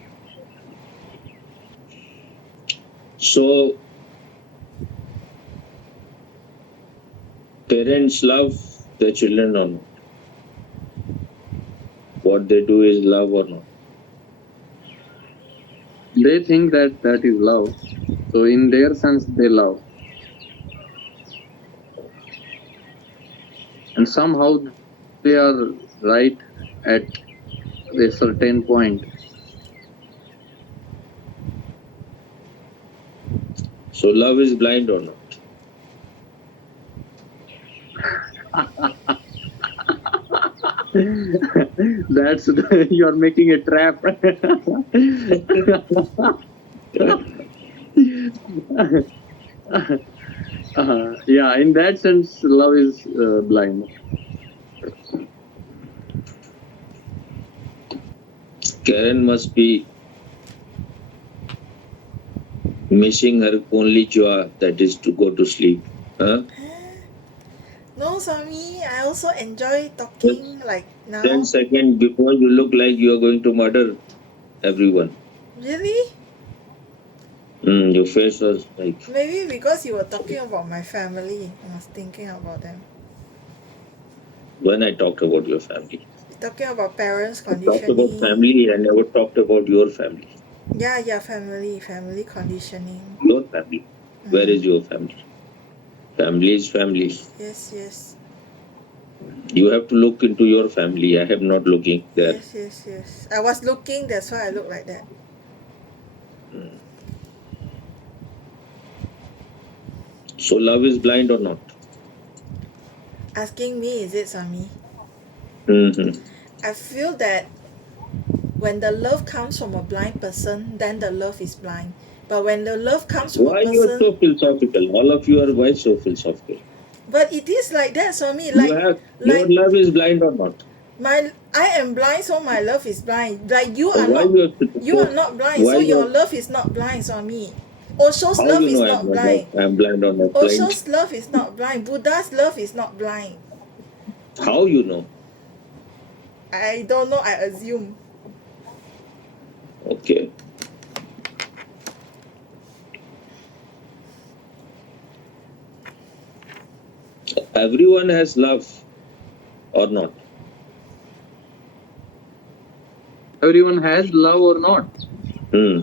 so. Parents love their children or not? What they do is love or not? They think that is love. So in their sense, they love. And somehow they are right at a certain point. So love is blind or not? You are making a trap. Yeah, in that sense, love is blind. Karen must be missing her only joy, that is to go to sleep. Huh? No, Swami, I also enjoy Just talking like 10 now. seconds before you look like you are going to murder everyone. Really? Your face was like, Maybe because you were talking about my family, I was thinking about them. when I talked about your family. Talking about parents I talked about conditioning. family, I never talked about your family. Yeah, family conditioning. Your family. Where is your family? Family is family. Yes. You have to look into your family. I have not looking there. Yes. I was looking, that's why I look like that. So love is blind or not? Asking me, is it, Swami? Mm-hmm. I feel that when the love comes from a blind person, then the love is blind. But when the love comes from a Why you are person, so philosophical? All of you are why so philosophical? but it is like that, Swami. You have your Like love is blind or not? I am blind, so my love is blind. Like So why you are not blind, so you your are, love is not blind, Swami. Osho's how love you is know not blind. I am blind or not blind? Osho's love is not blind. Buddha's love is not blind. How you know? I don't know, I assume. Okay. Everyone has love or not? Everyone has love or not. Hmm.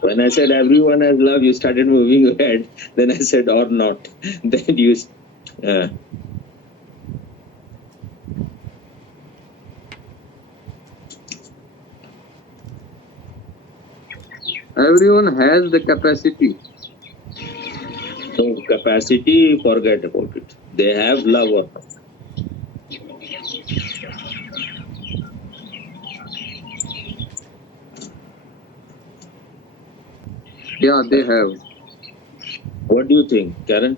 When I said everyone has love, you started moving your head. Then I said or not. Then you. Uh, Everyone has the capacity. so capacity, forget about it. They have love or not. Yeah, they have. What do you think, Karen?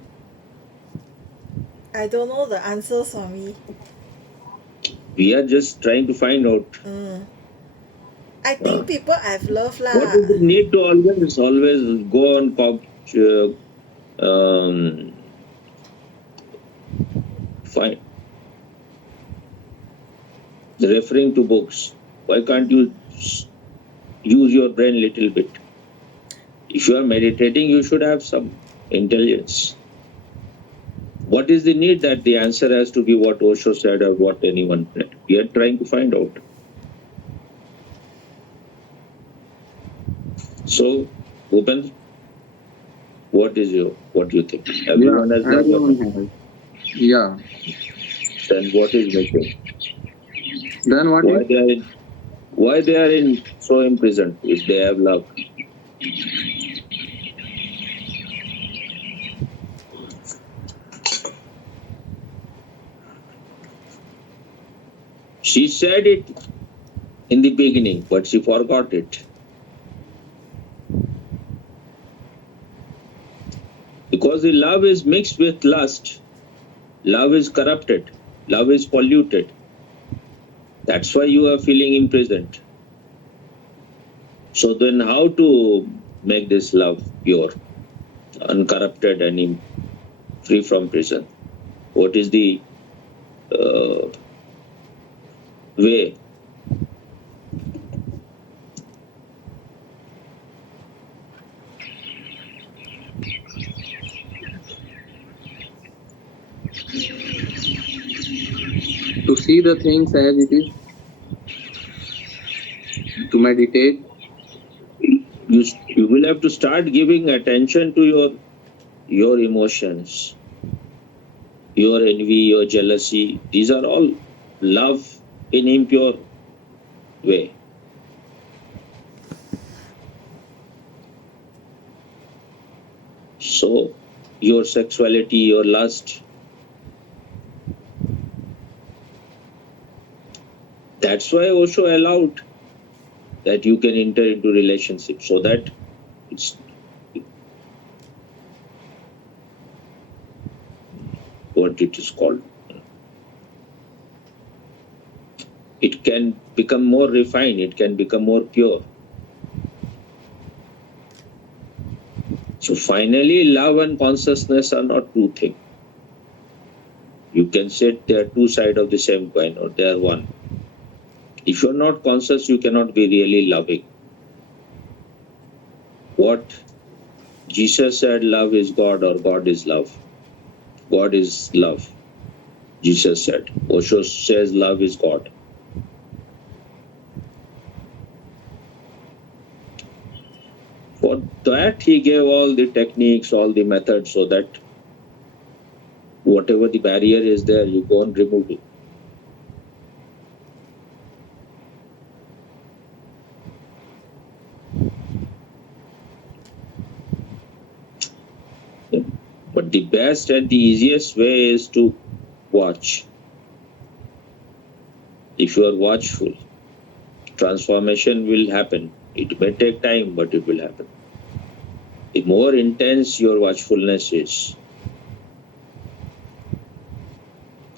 I don't know the answer, Swami. We are just trying to find out. I think people have love What lah. is the need to always go on find referring to books? Why can't you use your brain little bit? If you are meditating, you should have some intelligence. What is the need that the answer has to be what Osho said or what anyone said? We are trying to find out. So, Bhupen, what do you think? Everyone has love or Everyone not? has. Yeah. Then what is missing? Then what Why is? they are in so imprisoned if they have love? She said it in the beginning, but she forgot it. Because the love is mixed with lust. Love is corrupted. Love is polluted. That's why you are feeling imprisoned. So then how to make this love pure, uncorrupted and free from prison? What is the way? To see the things as it is. To meditate. You will have to start giving attention to your emotions, your envy, your jealousy. These are all love in impure way. So your sexuality, your lust, That's why Osho allowed that you can enter into relationship, so that it's what it is called. It can become more refined, it can become more pure. So finally, love and consciousness are not two things. You can say they are two sides of the same coin, or they are one. If you're not conscious, you cannot be really loving. What Jesus said, love is God, or God is love. God is love, Jesus said. Osho says love is God. For that, he gave all the techniques, all the methods, so that whatever the barrier is there, you go and remove it. But the best and the easiest way is to watch. If you are watchful, transformation will happen. It may take time, but it will happen. The more intense your watchfulness is,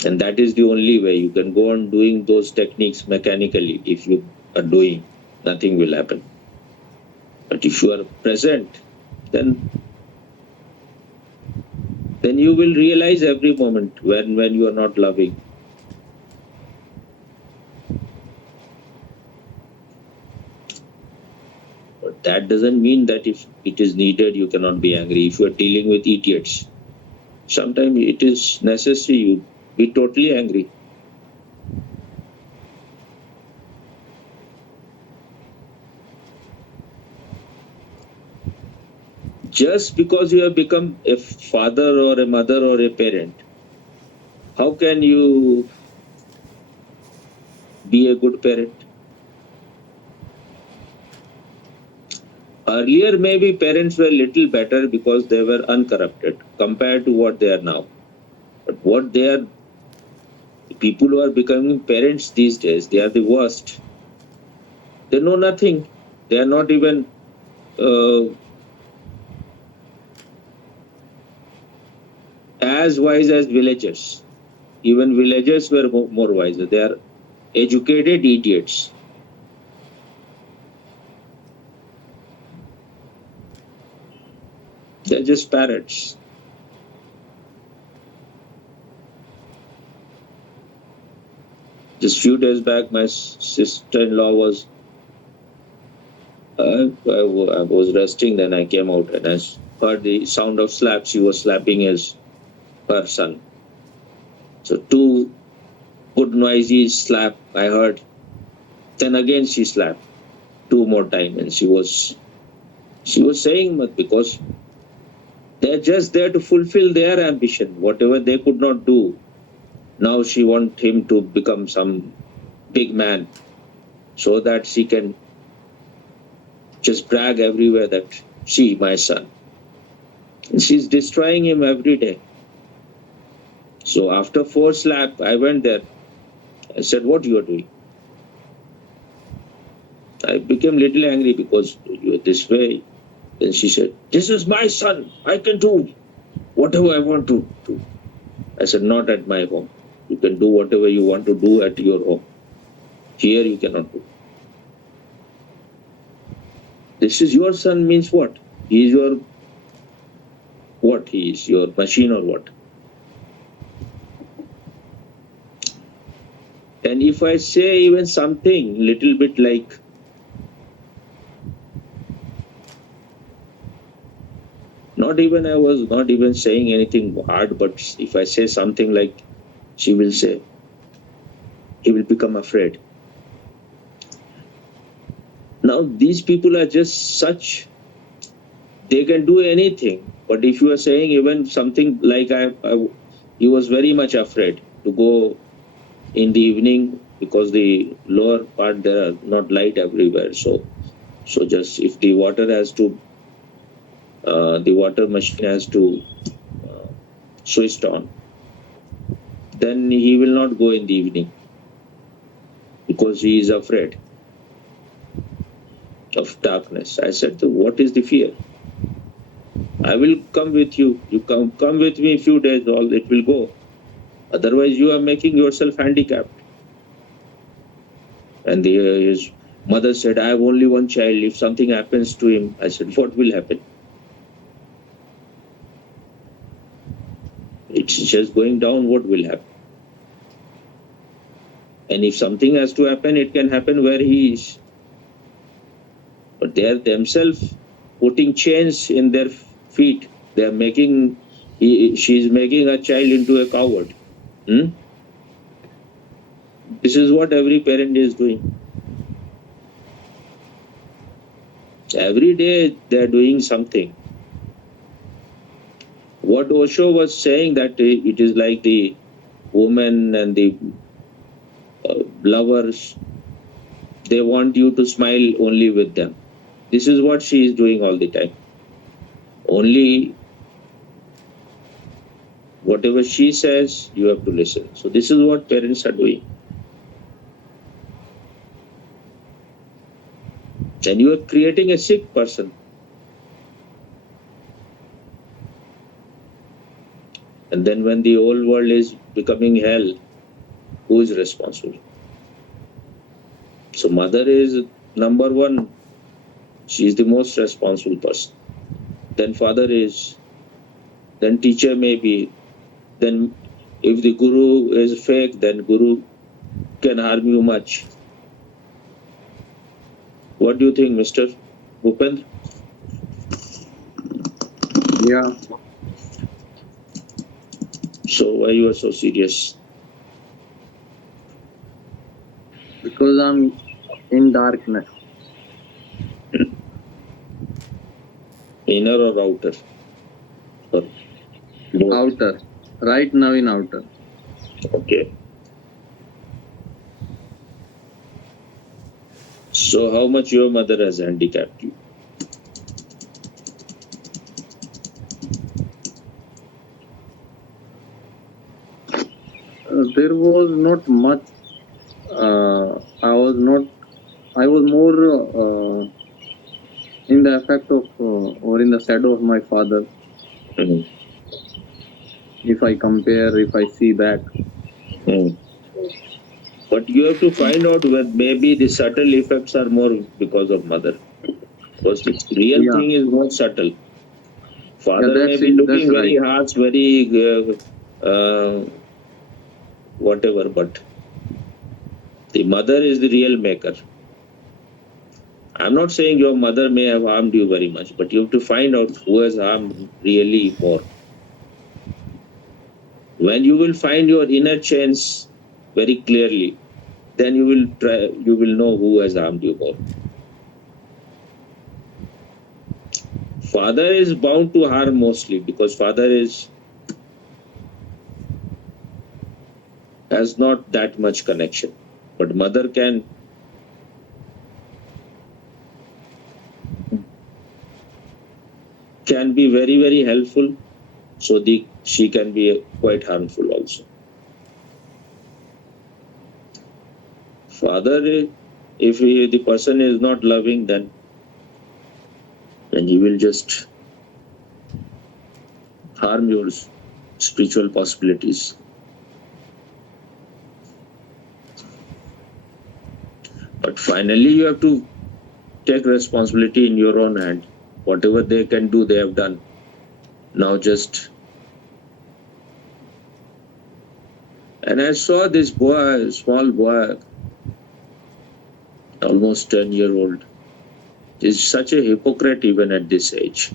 and that is the only way. You can go on doing those techniques mechanically. If you are doing, nothing will happen. But if you are present, then you will realize every moment when you are not loving. But that doesn't mean that if it is needed, you cannot be angry. If you are dealing with idiots, sometimes it is necessary you be totally angry. Just because you have become a father or a mother or a parent, how can you be a good parent? Earlier, maybe parents were little better because they were uncorrupted compared to what they are now. But what they are, people who are becoming parents these days, they are the worst. They know nothing. They are not even as wise as villagers. Even villagers were more wiser. They are educated idiots. They're just parrots. Just few days back, my sister-in-law was. I was resting. Then I came out and I heard the sound of slaps. She was slapping her son. So two good noisy slap I heard. Then again she slapped two more times, and she was saying, because they're just there to fulfill their ambition, whatever they could not do. Now she wants him to become some big man, so that she can just brag everywhere that, see, my son. And she's destroying him every day. So after 4 slap, I went there. I said, what you are doing? I became little angry because you are this way. Then she said, this is my son. I can do whatever I want to do. I said, not at my home. You can do whatever you want to do at your home. Here you cannot do. This is your son means what? He is your what? He is your machine or what? And if I say even something little bit like, I was not even saying anything hard, but if I say something like, she will say, he will become afraid. Now these people are just such, they can do anything. But if you are saying even something like, he was very much afraid to go in the evening because the lower part there are not light everywhere. So just if the water has to, the water machine has to switched on, then he will not go in the evening because he is afraid of darkness. I said, what is the fear? I will come with you. You come with me a few days, all it will go. Otherwise, you are making yourself handicapped. And his mother said, I have only one child. If something happens to him, I said, what will happen? It's just going down, what will happen? And if something has to happen, it can happen where he is. But they are themselves putting chains in their feet. They are making, she is making a child into a coward. This is what every parent is doing. Every day they are doing something. What Osho was saying, that it is like the woman and the lovers, they want you to smile only with them. This is what she is doing all the time. Only whatever she says, you have to listen. So this is what parents are doing. And you are creating a sick person. And then when the whole world is becoming hell, who is responsible? So mother is number one. She is the most responsible person. Then father is. Then teacher may be. Then if the guru is fake, then guru can harm you much. What do you think, Mr. Bhupendra? Yeah. So why you are so serious? Because I'm in darkness. Inner or outer? Or both? Outer. Right now in outer. Okay. So how much your mother has handicapped you? There was not much. I was more in the effect of or in the shadow of my father. Mm. If I compare, if I see back. Mm. But you have to find out where maybe the subtle effects are more because of mother. Because the real thing is more subtle. Father may be looking very harsh, very whatever, but the mother is the real maker. I'm not saying your mother may have harmed you very much, but you have to find out who has harmed really more. When you will find your inner chains very clearly, then you will know who has harmed you more. Father is bound to harm mostly because father has not that much connection, but mother can be very, very helpful. So she can be quite harmful also. Father, if the person is not loving, then he will just harm your spiritual possibilities. But finally, you have to take responsibility in your own hand. Whatever they can do, they have done. Now just... And I saw this boy, small boy, almost 10-year-old. He's such a hypocrite even at this age.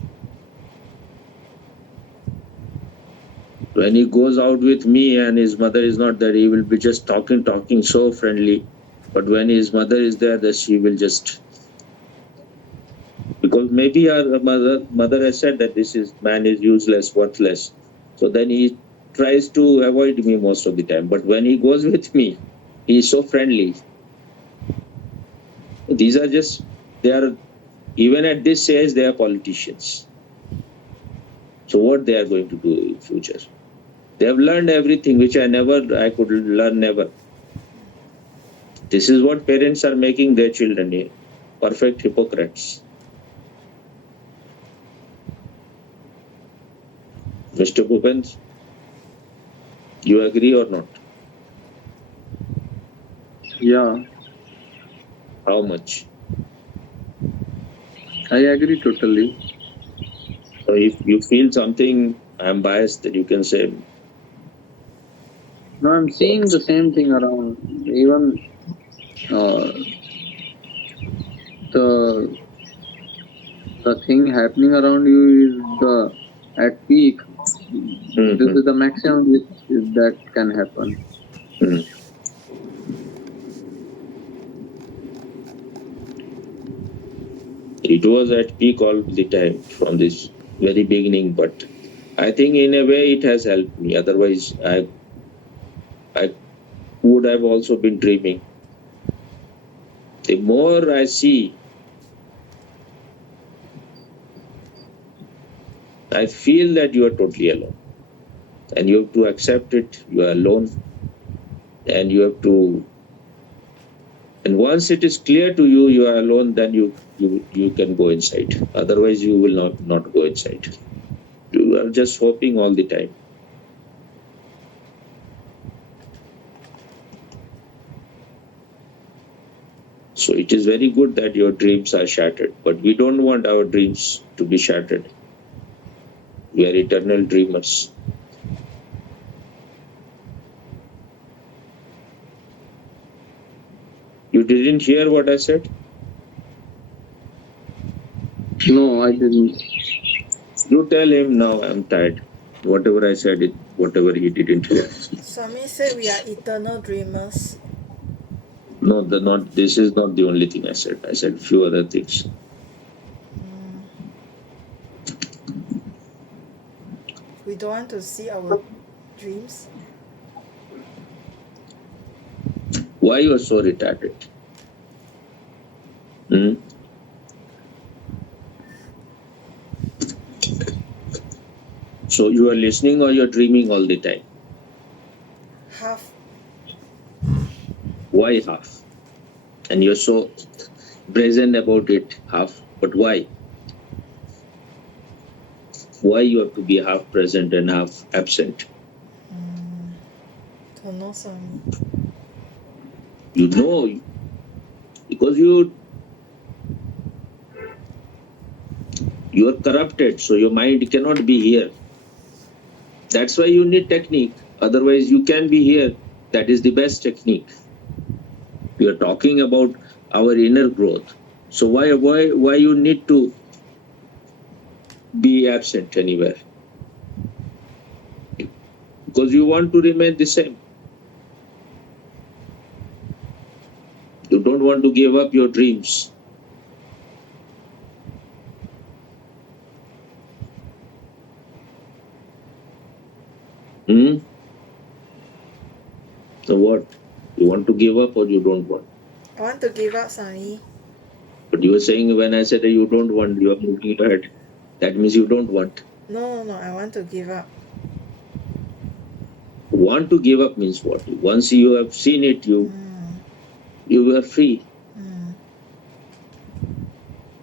When he goes out with me and his mother is not there, he will be just talking so friendly. But when his mother is there, that she will just... Because maybe our mother has said that man is useless, worthless. So then he tries to avoid me most of the time. But when he goes with me, he is so friendly. These are just... even at this age, they are politicians. So what they are going to do in future? They have learned everything which I could learn never. This is what parents are making their children here. Perfect hypocrites. Mr. Bhupendra, you agree or not? Yeah, How much? I agree totally. So if you feel something, I'm biased, then you can say, No, I'm seeing the same thing around. Even uh, the the thing happening around you is the at peak. This Mhm. is the maximum which that can happen. Mm. It was at peak all the time from this very beginning, but I think in a way it has helped me. Otherwise, I would have also been dreaming. The more I see, I feel that you are totally alone. And you have to accept it. You are alone. And you have to, and once it is clear to you, you are alone, then you can go inside. Otherwise, you will not go inside. You are just hoping all the time. So it is very good that your dreams are shattered, but we don't want our dreams to be shattered. We are eternal dreamers. You didn't hear what I said? No, I didn't. You tell him now I'm tired. Whatever I said, whatever he didn't hear. Swami said we are eternal dreamers. No, this is not the only thing I said. I said few other things. We don't want to see our dreams. Why you are so retarded? Hmm? So you are listening or you're dreaming all the time? Half. Why half? And you're so brazen about it, half. But why? Why you have to be half present and half absent? Don't know, Swami. You know, because you are corrupted, so your mind cannot be here. That's why you need technique. Otherwise, you can be here. That is the best technique. We are talking about our inner growth. So why you need to be absent anywhere? Because you want to remain the same. You don't want to give up your dreams. Hmm? So what? You want to give up or you don't want? I want to give up, Swami. But you were saying when I said that you don't want, you are moving your head. That means you don't want. No, I want to give up. Want to give up means what? Once you have seen it, you are free.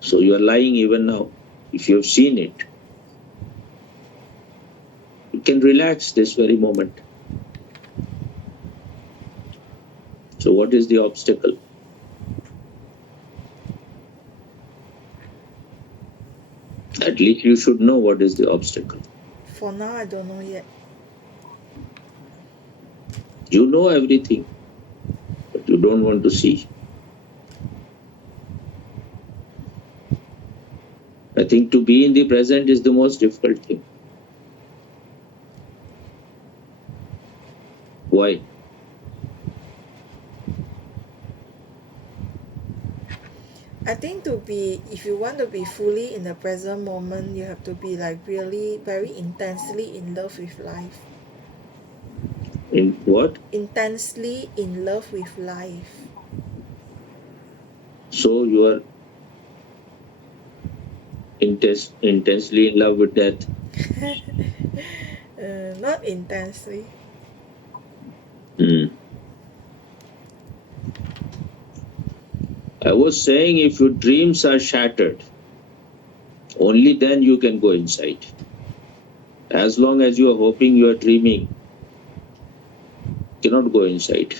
So you are lying even now. If you have seen it, you can relax this very moment. So what is the obstacle? At least you should know what is the obstacle. For now, I don't know yet. You know everything, but you don't want to see. I think to be in the present is the most difficult thing. Why? I think if you want to be fully in the present moment, you have to be like really very intensely in love with life. In what? Intensely in love with life. So you are intensely in love with death. Not intensely. I was saying if your dreams are shattered, only then you can go inside. As long as you are hoping, you are dreaming, cannot go inside.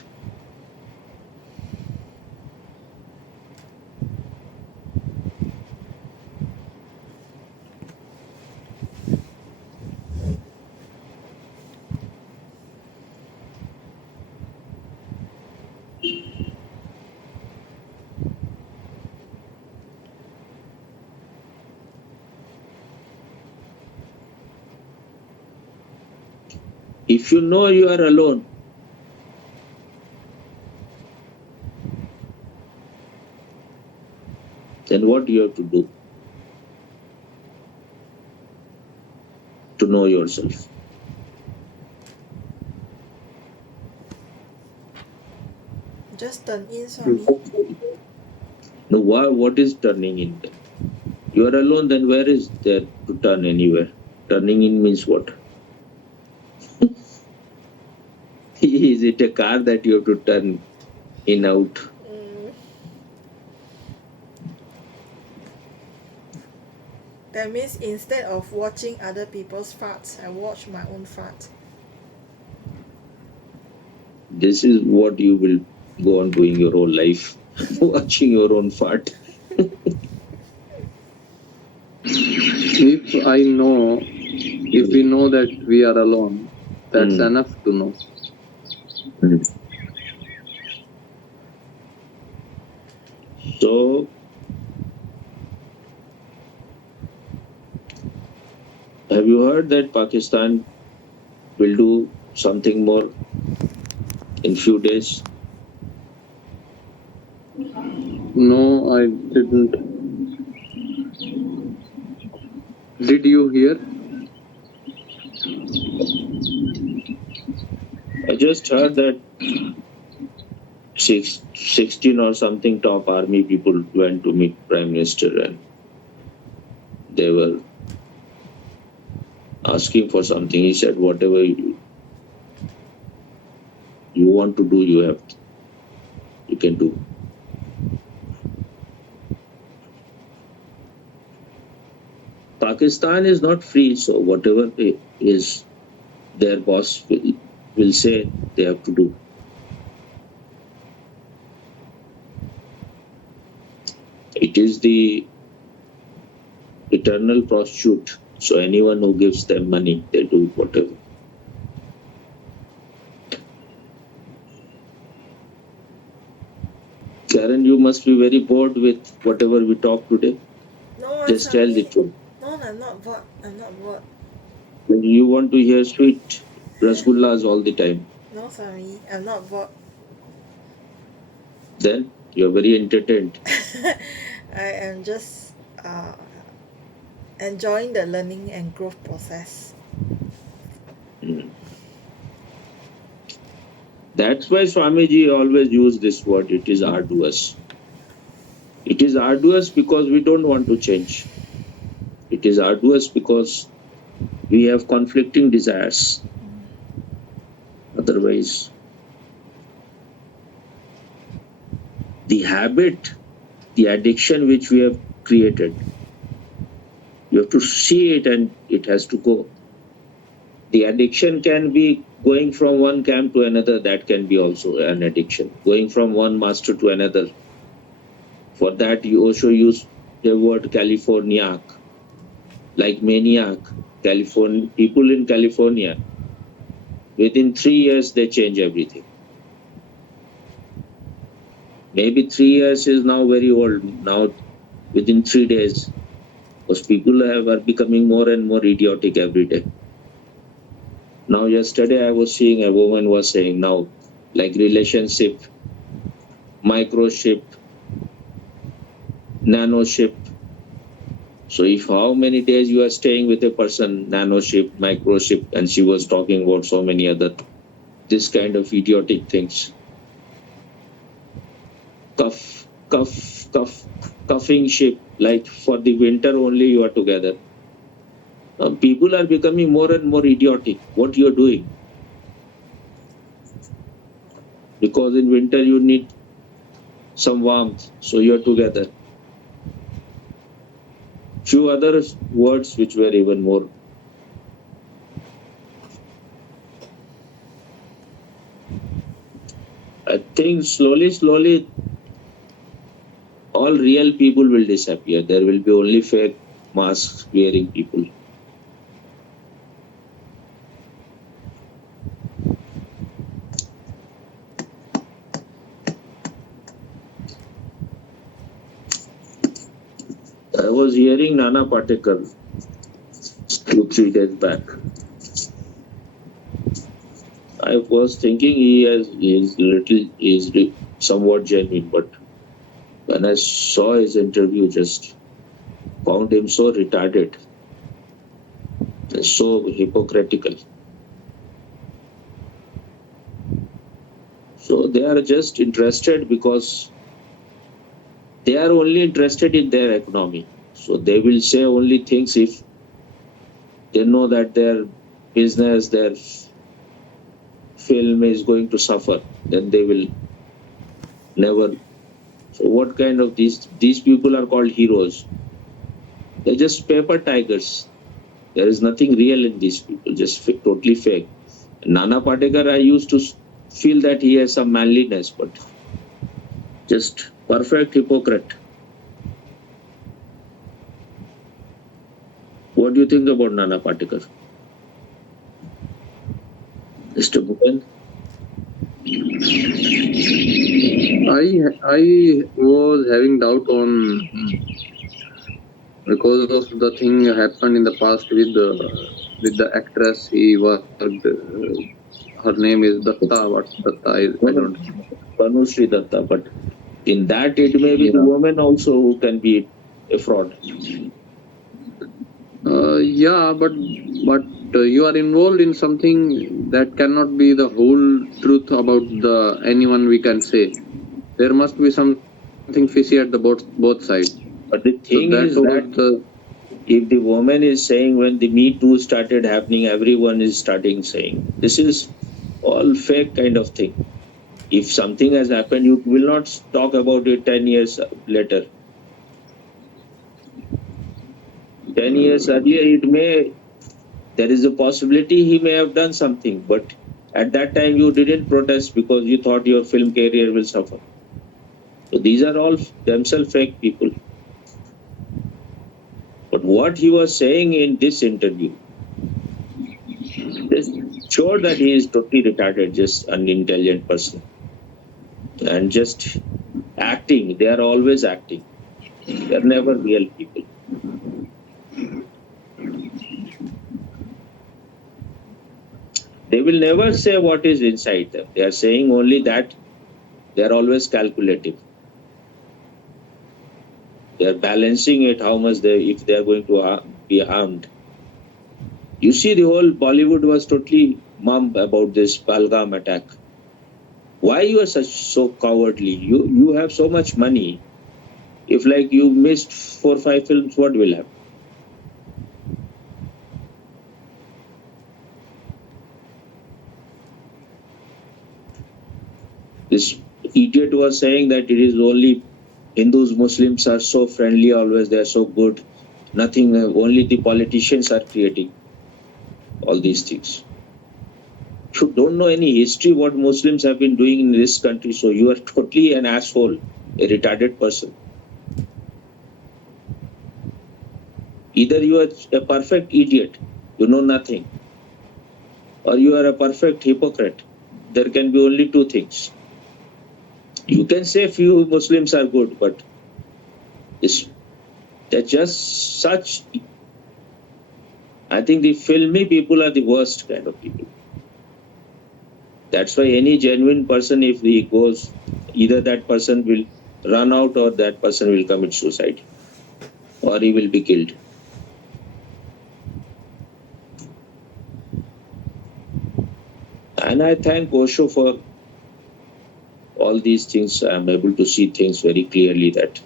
If you know you are alone, then what do you have to do to know yourself? Just turn in, Swami. No, what is turning in? You are alone, then where is there to turn anywhere? Turning in means what? Is it a car that you have to turn in out? That means instead of watching other people's farts, I watch my own fart. This is what you will go on doing your whole life, watching your own fart. If we know that we are alone, that's enough to know. So, have you heard that Pakistan will do something more in few days? No, I didn't. Did you hear? I just heard that 16 or something top army people went to meet Prime Minister and they were asking for something. He said, whatever you want to do, you can do. Pakistan is not free, so whatever is their boss will say, they have to do. It is the eternal prostitute. So anyone who gives them money, they do whatever. Karen, you must be very bored with whatever we talk today. No, Just tell the truth. No, I'm not bored. I'm not bored. You want to hear sweet rasgullas all the time. No, Swami, I'm not bored. Then you're very entertained. I am just enjoying the learning and growth process. That's why Swamiji always used this word, it is arduous. It is arduous because we don't want to change. It is arduous because we have conflicting desires. Otherwise, the habit, the addiction which we have created, you have to see it and it has to go. The addiction can be going from one camp to another, that can be also an addiction. Going from one master to another. For that, you also use the word Californiac, like maniac. People in California, within 3 years, they change everything. Maybe 3 years is now very old. Now, within 3 days, because people are becoming more and more idiotic every day. Now, yesterday I was seeing a woman was saying now, like relationship, microchip, nanochip. So if how many days you are staying with a person, nanochip, microchip, and she was talking about so many other, this kind of idiotic things. Cuffing ship, like for the winter only you are together. People are becoming more and more idiotic. What you are doing? Because in winter you need some warmth, so you're together. Few other words which were even more. I think slowly, all real people will disappear. There will be only fake mask wearing people. I was hearing Nana Patekar 2-3 days back. I was thinking he is somewhat genuine, but when I saw his interview, just found him so retarded, so hypocritical. So they are just interested because they are only interested in their economy. So they will say only things if they know that their business, their film is going to suffer, then they will never. So what kind of these people are called heroes? They're just paper tigers. There is nothing real in these people, just totally fake. Nana Patekar, I used to feel that he has some manliness, but just perfect hypocrite. What do you think about Nana Patekar? Mr. Bhupen? I was having doubt on because of the thing happened in the past with the actress he worked. Her name is Datta. What Datta? I don't. Panusri Datta, but in that it may be the woman also who can be a fraud. Yeah, but you are involved in something that cannot be the whole truth about the anyone we can say. There must be something fishy at the both sides. But the thing So is that if the woman is saying when the Me Too started happening, everyone is starting saying this is all fake kind of thing. If something has happened, you will not talk about it 10 years later. 10 years earlier, there is a possibility he may have done something, but at that time you didn't protest because you thought your film career will suffer. So these are all themselves fake people. But what he was saying in this interview, is sure that he is totally retarded, just unintelligent person. And just acting, they are always acting. They are never real people. They will never say what is inside them. They are saying only that they are always calculative. They are balancing it, how much if they are going to be harmed. You see, the whole Bollywood was totally mum about this Balgam attack. Why you are so cowardly? You have so much money. If like you missed 4-5 films, what will happen? This idiot was saying that it is only Hindus, Muslims are so friendly always, they are so good. Nothing, only the politicians are creating all these things. You don't know any history what Muslims have been doing in this country, so you are totally an asshole, a retarded person. Either you are a perfect idiot, you know nothing, or you are a perfect hypocrite. There can be only two things. You can say few Muslims are good, but they're just such. I think the filmy people are the worst kind of people. That's why any genuine person, if he goes, either that person will run out or that person will commit suicide or he will be killed. And I thank Osho for all these things. I'm able to see things very clearly that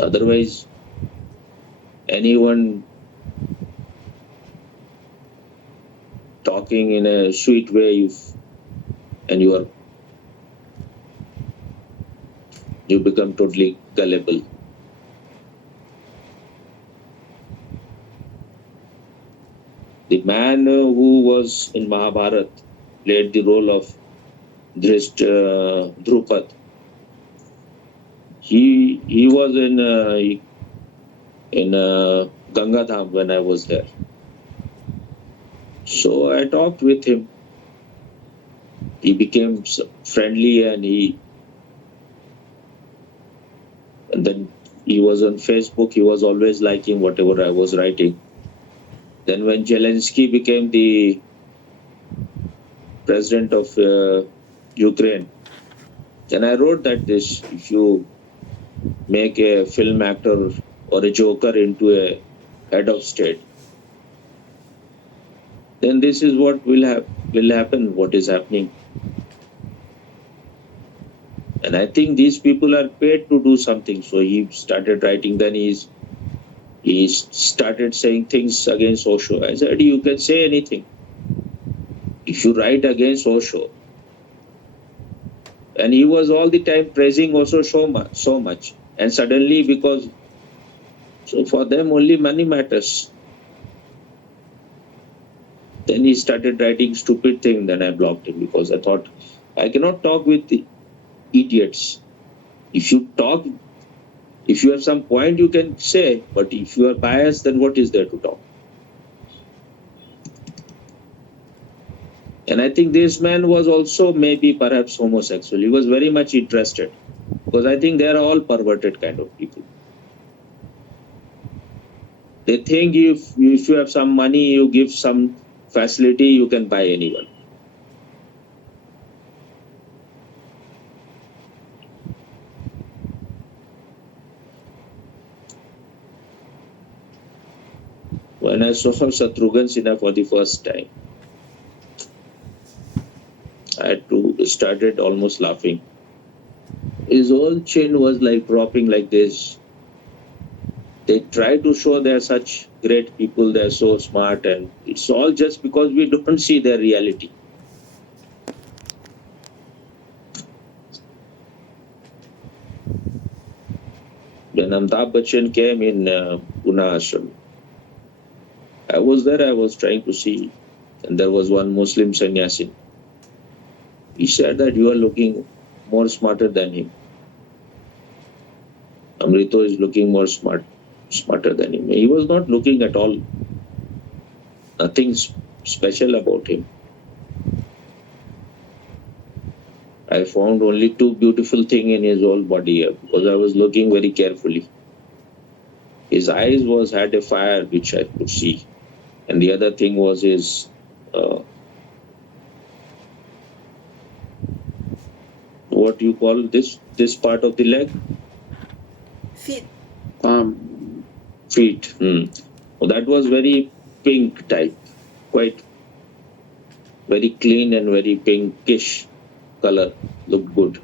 otherwise anyone talking in a sweet way and you are you become totally gullible. The man who was in Mahabharat played the role of Drupad. He was in Gangadham when I was there. So I talked with him. He became friendly, and then he was on Facebook. He was always liking whatever I was writing. Then when Zelensky became the president of Ukraine, then I wrote that if you make a film actor or a joker into a head of state, then this is what will happen, what is happening. And I think these people are paid to do something. So he started writing. Then he started saying things against Osho. I said, you can say anything. If you write against Osho, and he was all the time praising Osho so much. And suddenly, so for them only money matters. Then he started writing stupid things. Then I blocked him because I thought I cannot talk with the idiots. If you have some point, you can say, but if you are biased, then what is there to talk? And I think this man was also maybe perhaps homosexual. He was very much interested, because I think they are all perverted kind of people. They think if you have some money, you give some facility, you can buy anyone. When I saw Shatrughan Sinha for the first time, I had to started almost laughing. His whole chin was like dropping like this. They try to show they're such great people, they're so smart, and it's all just because we don't see their reality. When Amitabh Bachchan came in Pune Ashram, I was there, I was trying to see, and there was one Muslim sannyasi. He said that you are looking more smarter than him. Amrito is looking more smarter than him. He was not looking at all. Nothing special about him. I found only two beautiful things in his whole body because I was looking very carefully. His eyes had a fire which I could see, and the other thing was his what you call this part of the leg? Feet. Feet. Well, that was very pink type, quite very clean and very pinkish color, looked good.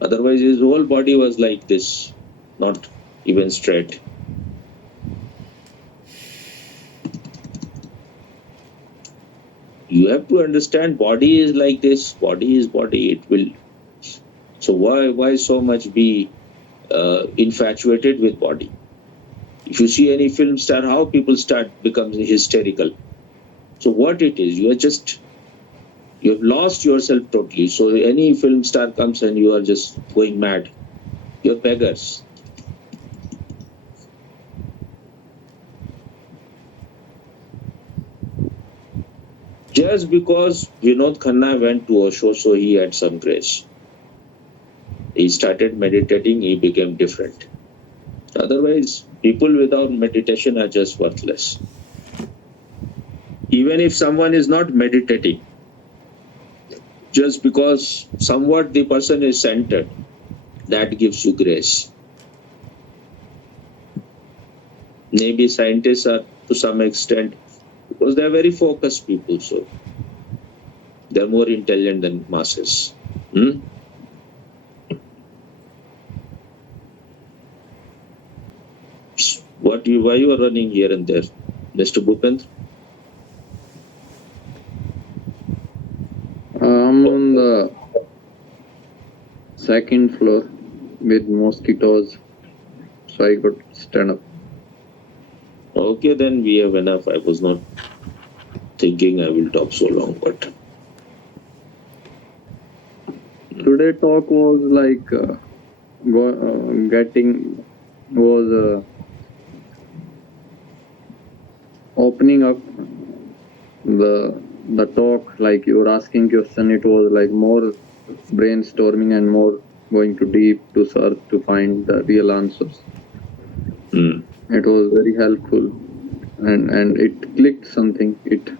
Otherwise, his whole body was like this, not even straight. You have to understand, body is like this. Body is body. It will. So why so much be infatuated with body? If you see any film star, how people start becoming hysterical. So what it is, you've lost yourself totally. So any film star comes and you are just going mad. You're beggars. Just because Vinod Khanna went to Osho, so he had some grace. He started meditating, he became different. Otherwise, people without meditation are just worthless. Even if someone is not meditating, just because somewhat the person is centered, that gives you grace. Maybe scientists are to some extent, because they are very focused people, so they're more intelligent than masses. Why you are running here and there, Mr. Bhupendra? I'm on the second floor. with mosquitoes, so I could stand up. Okay, then we have enough. I was not thinking I will talk so long, but Today talk was like opening up the talk, like you were asking question. It was like more brainstorming and more going to deep to search to find the real answers. It was very helpful, and it clicked something. It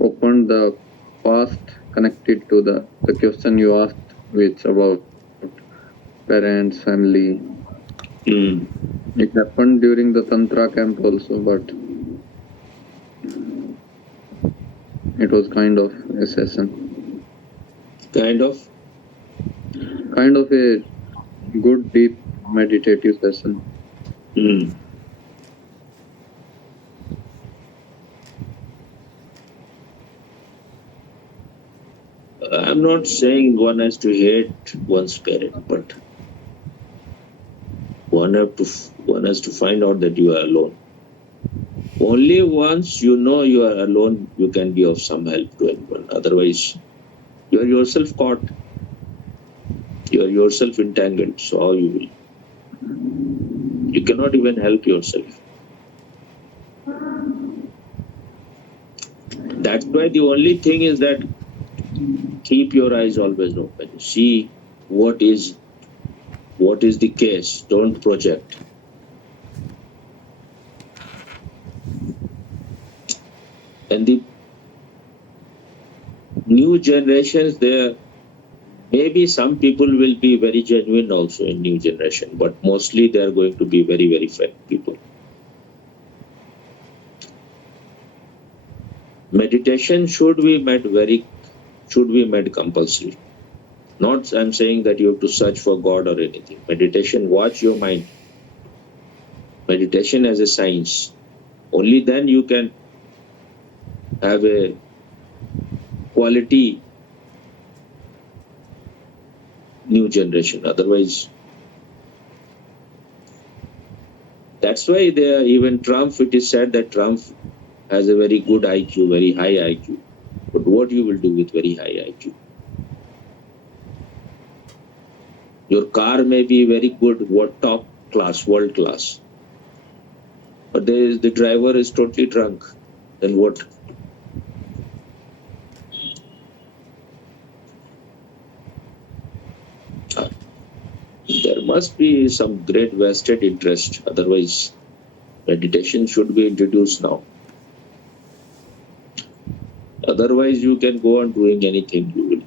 opened the past connected to the question you asked, which about parents, family. It happened during the Tantra camp also, but it was kind of a session. Kind of a good, deep, meditative session. I'm not saying one has to hate one's parent, but one has to find out that you are alone. Only once you know you are alone, you can be of some help to anyone. Otherwise, you are yourself caught. You are yourself entangled. So how you will? You cannot even help yourself. That's why the only thing is that keep your eyes always open. See what is the case. Don't project. And the new generations, there maybe some people will be very genuine also in new generation, but mostly they are going to be very, very fake people. Meditation should be made compulsory. Not I'm saying that you have to search for God or anything. Meditation, watch your mind. Meditation as a science. Only then you can have a quality new generation. Otherwise, that's why even Trump, it is said that Trump has a very good IQ, very high IQ. But what you will do with very high IQ? Your car may be very good, top class, world class. But the driver is totally drunk. Then what? There must be some great vested interest. Otherwise, meditation should be introduced now. Otherwise, you can go on doing anything.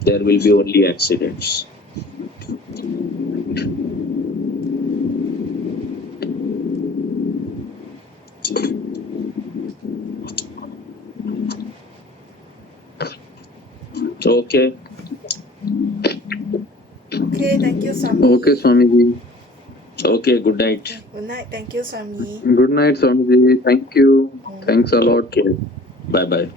There will be only accidents. Okay. Okay, thank you, Swami. Okay, Swamiji. Okay, good night. Good night. Thank you, Swami. Good night, Swamiji. Thank you. Thanks a lot. Okay. Bye-bye.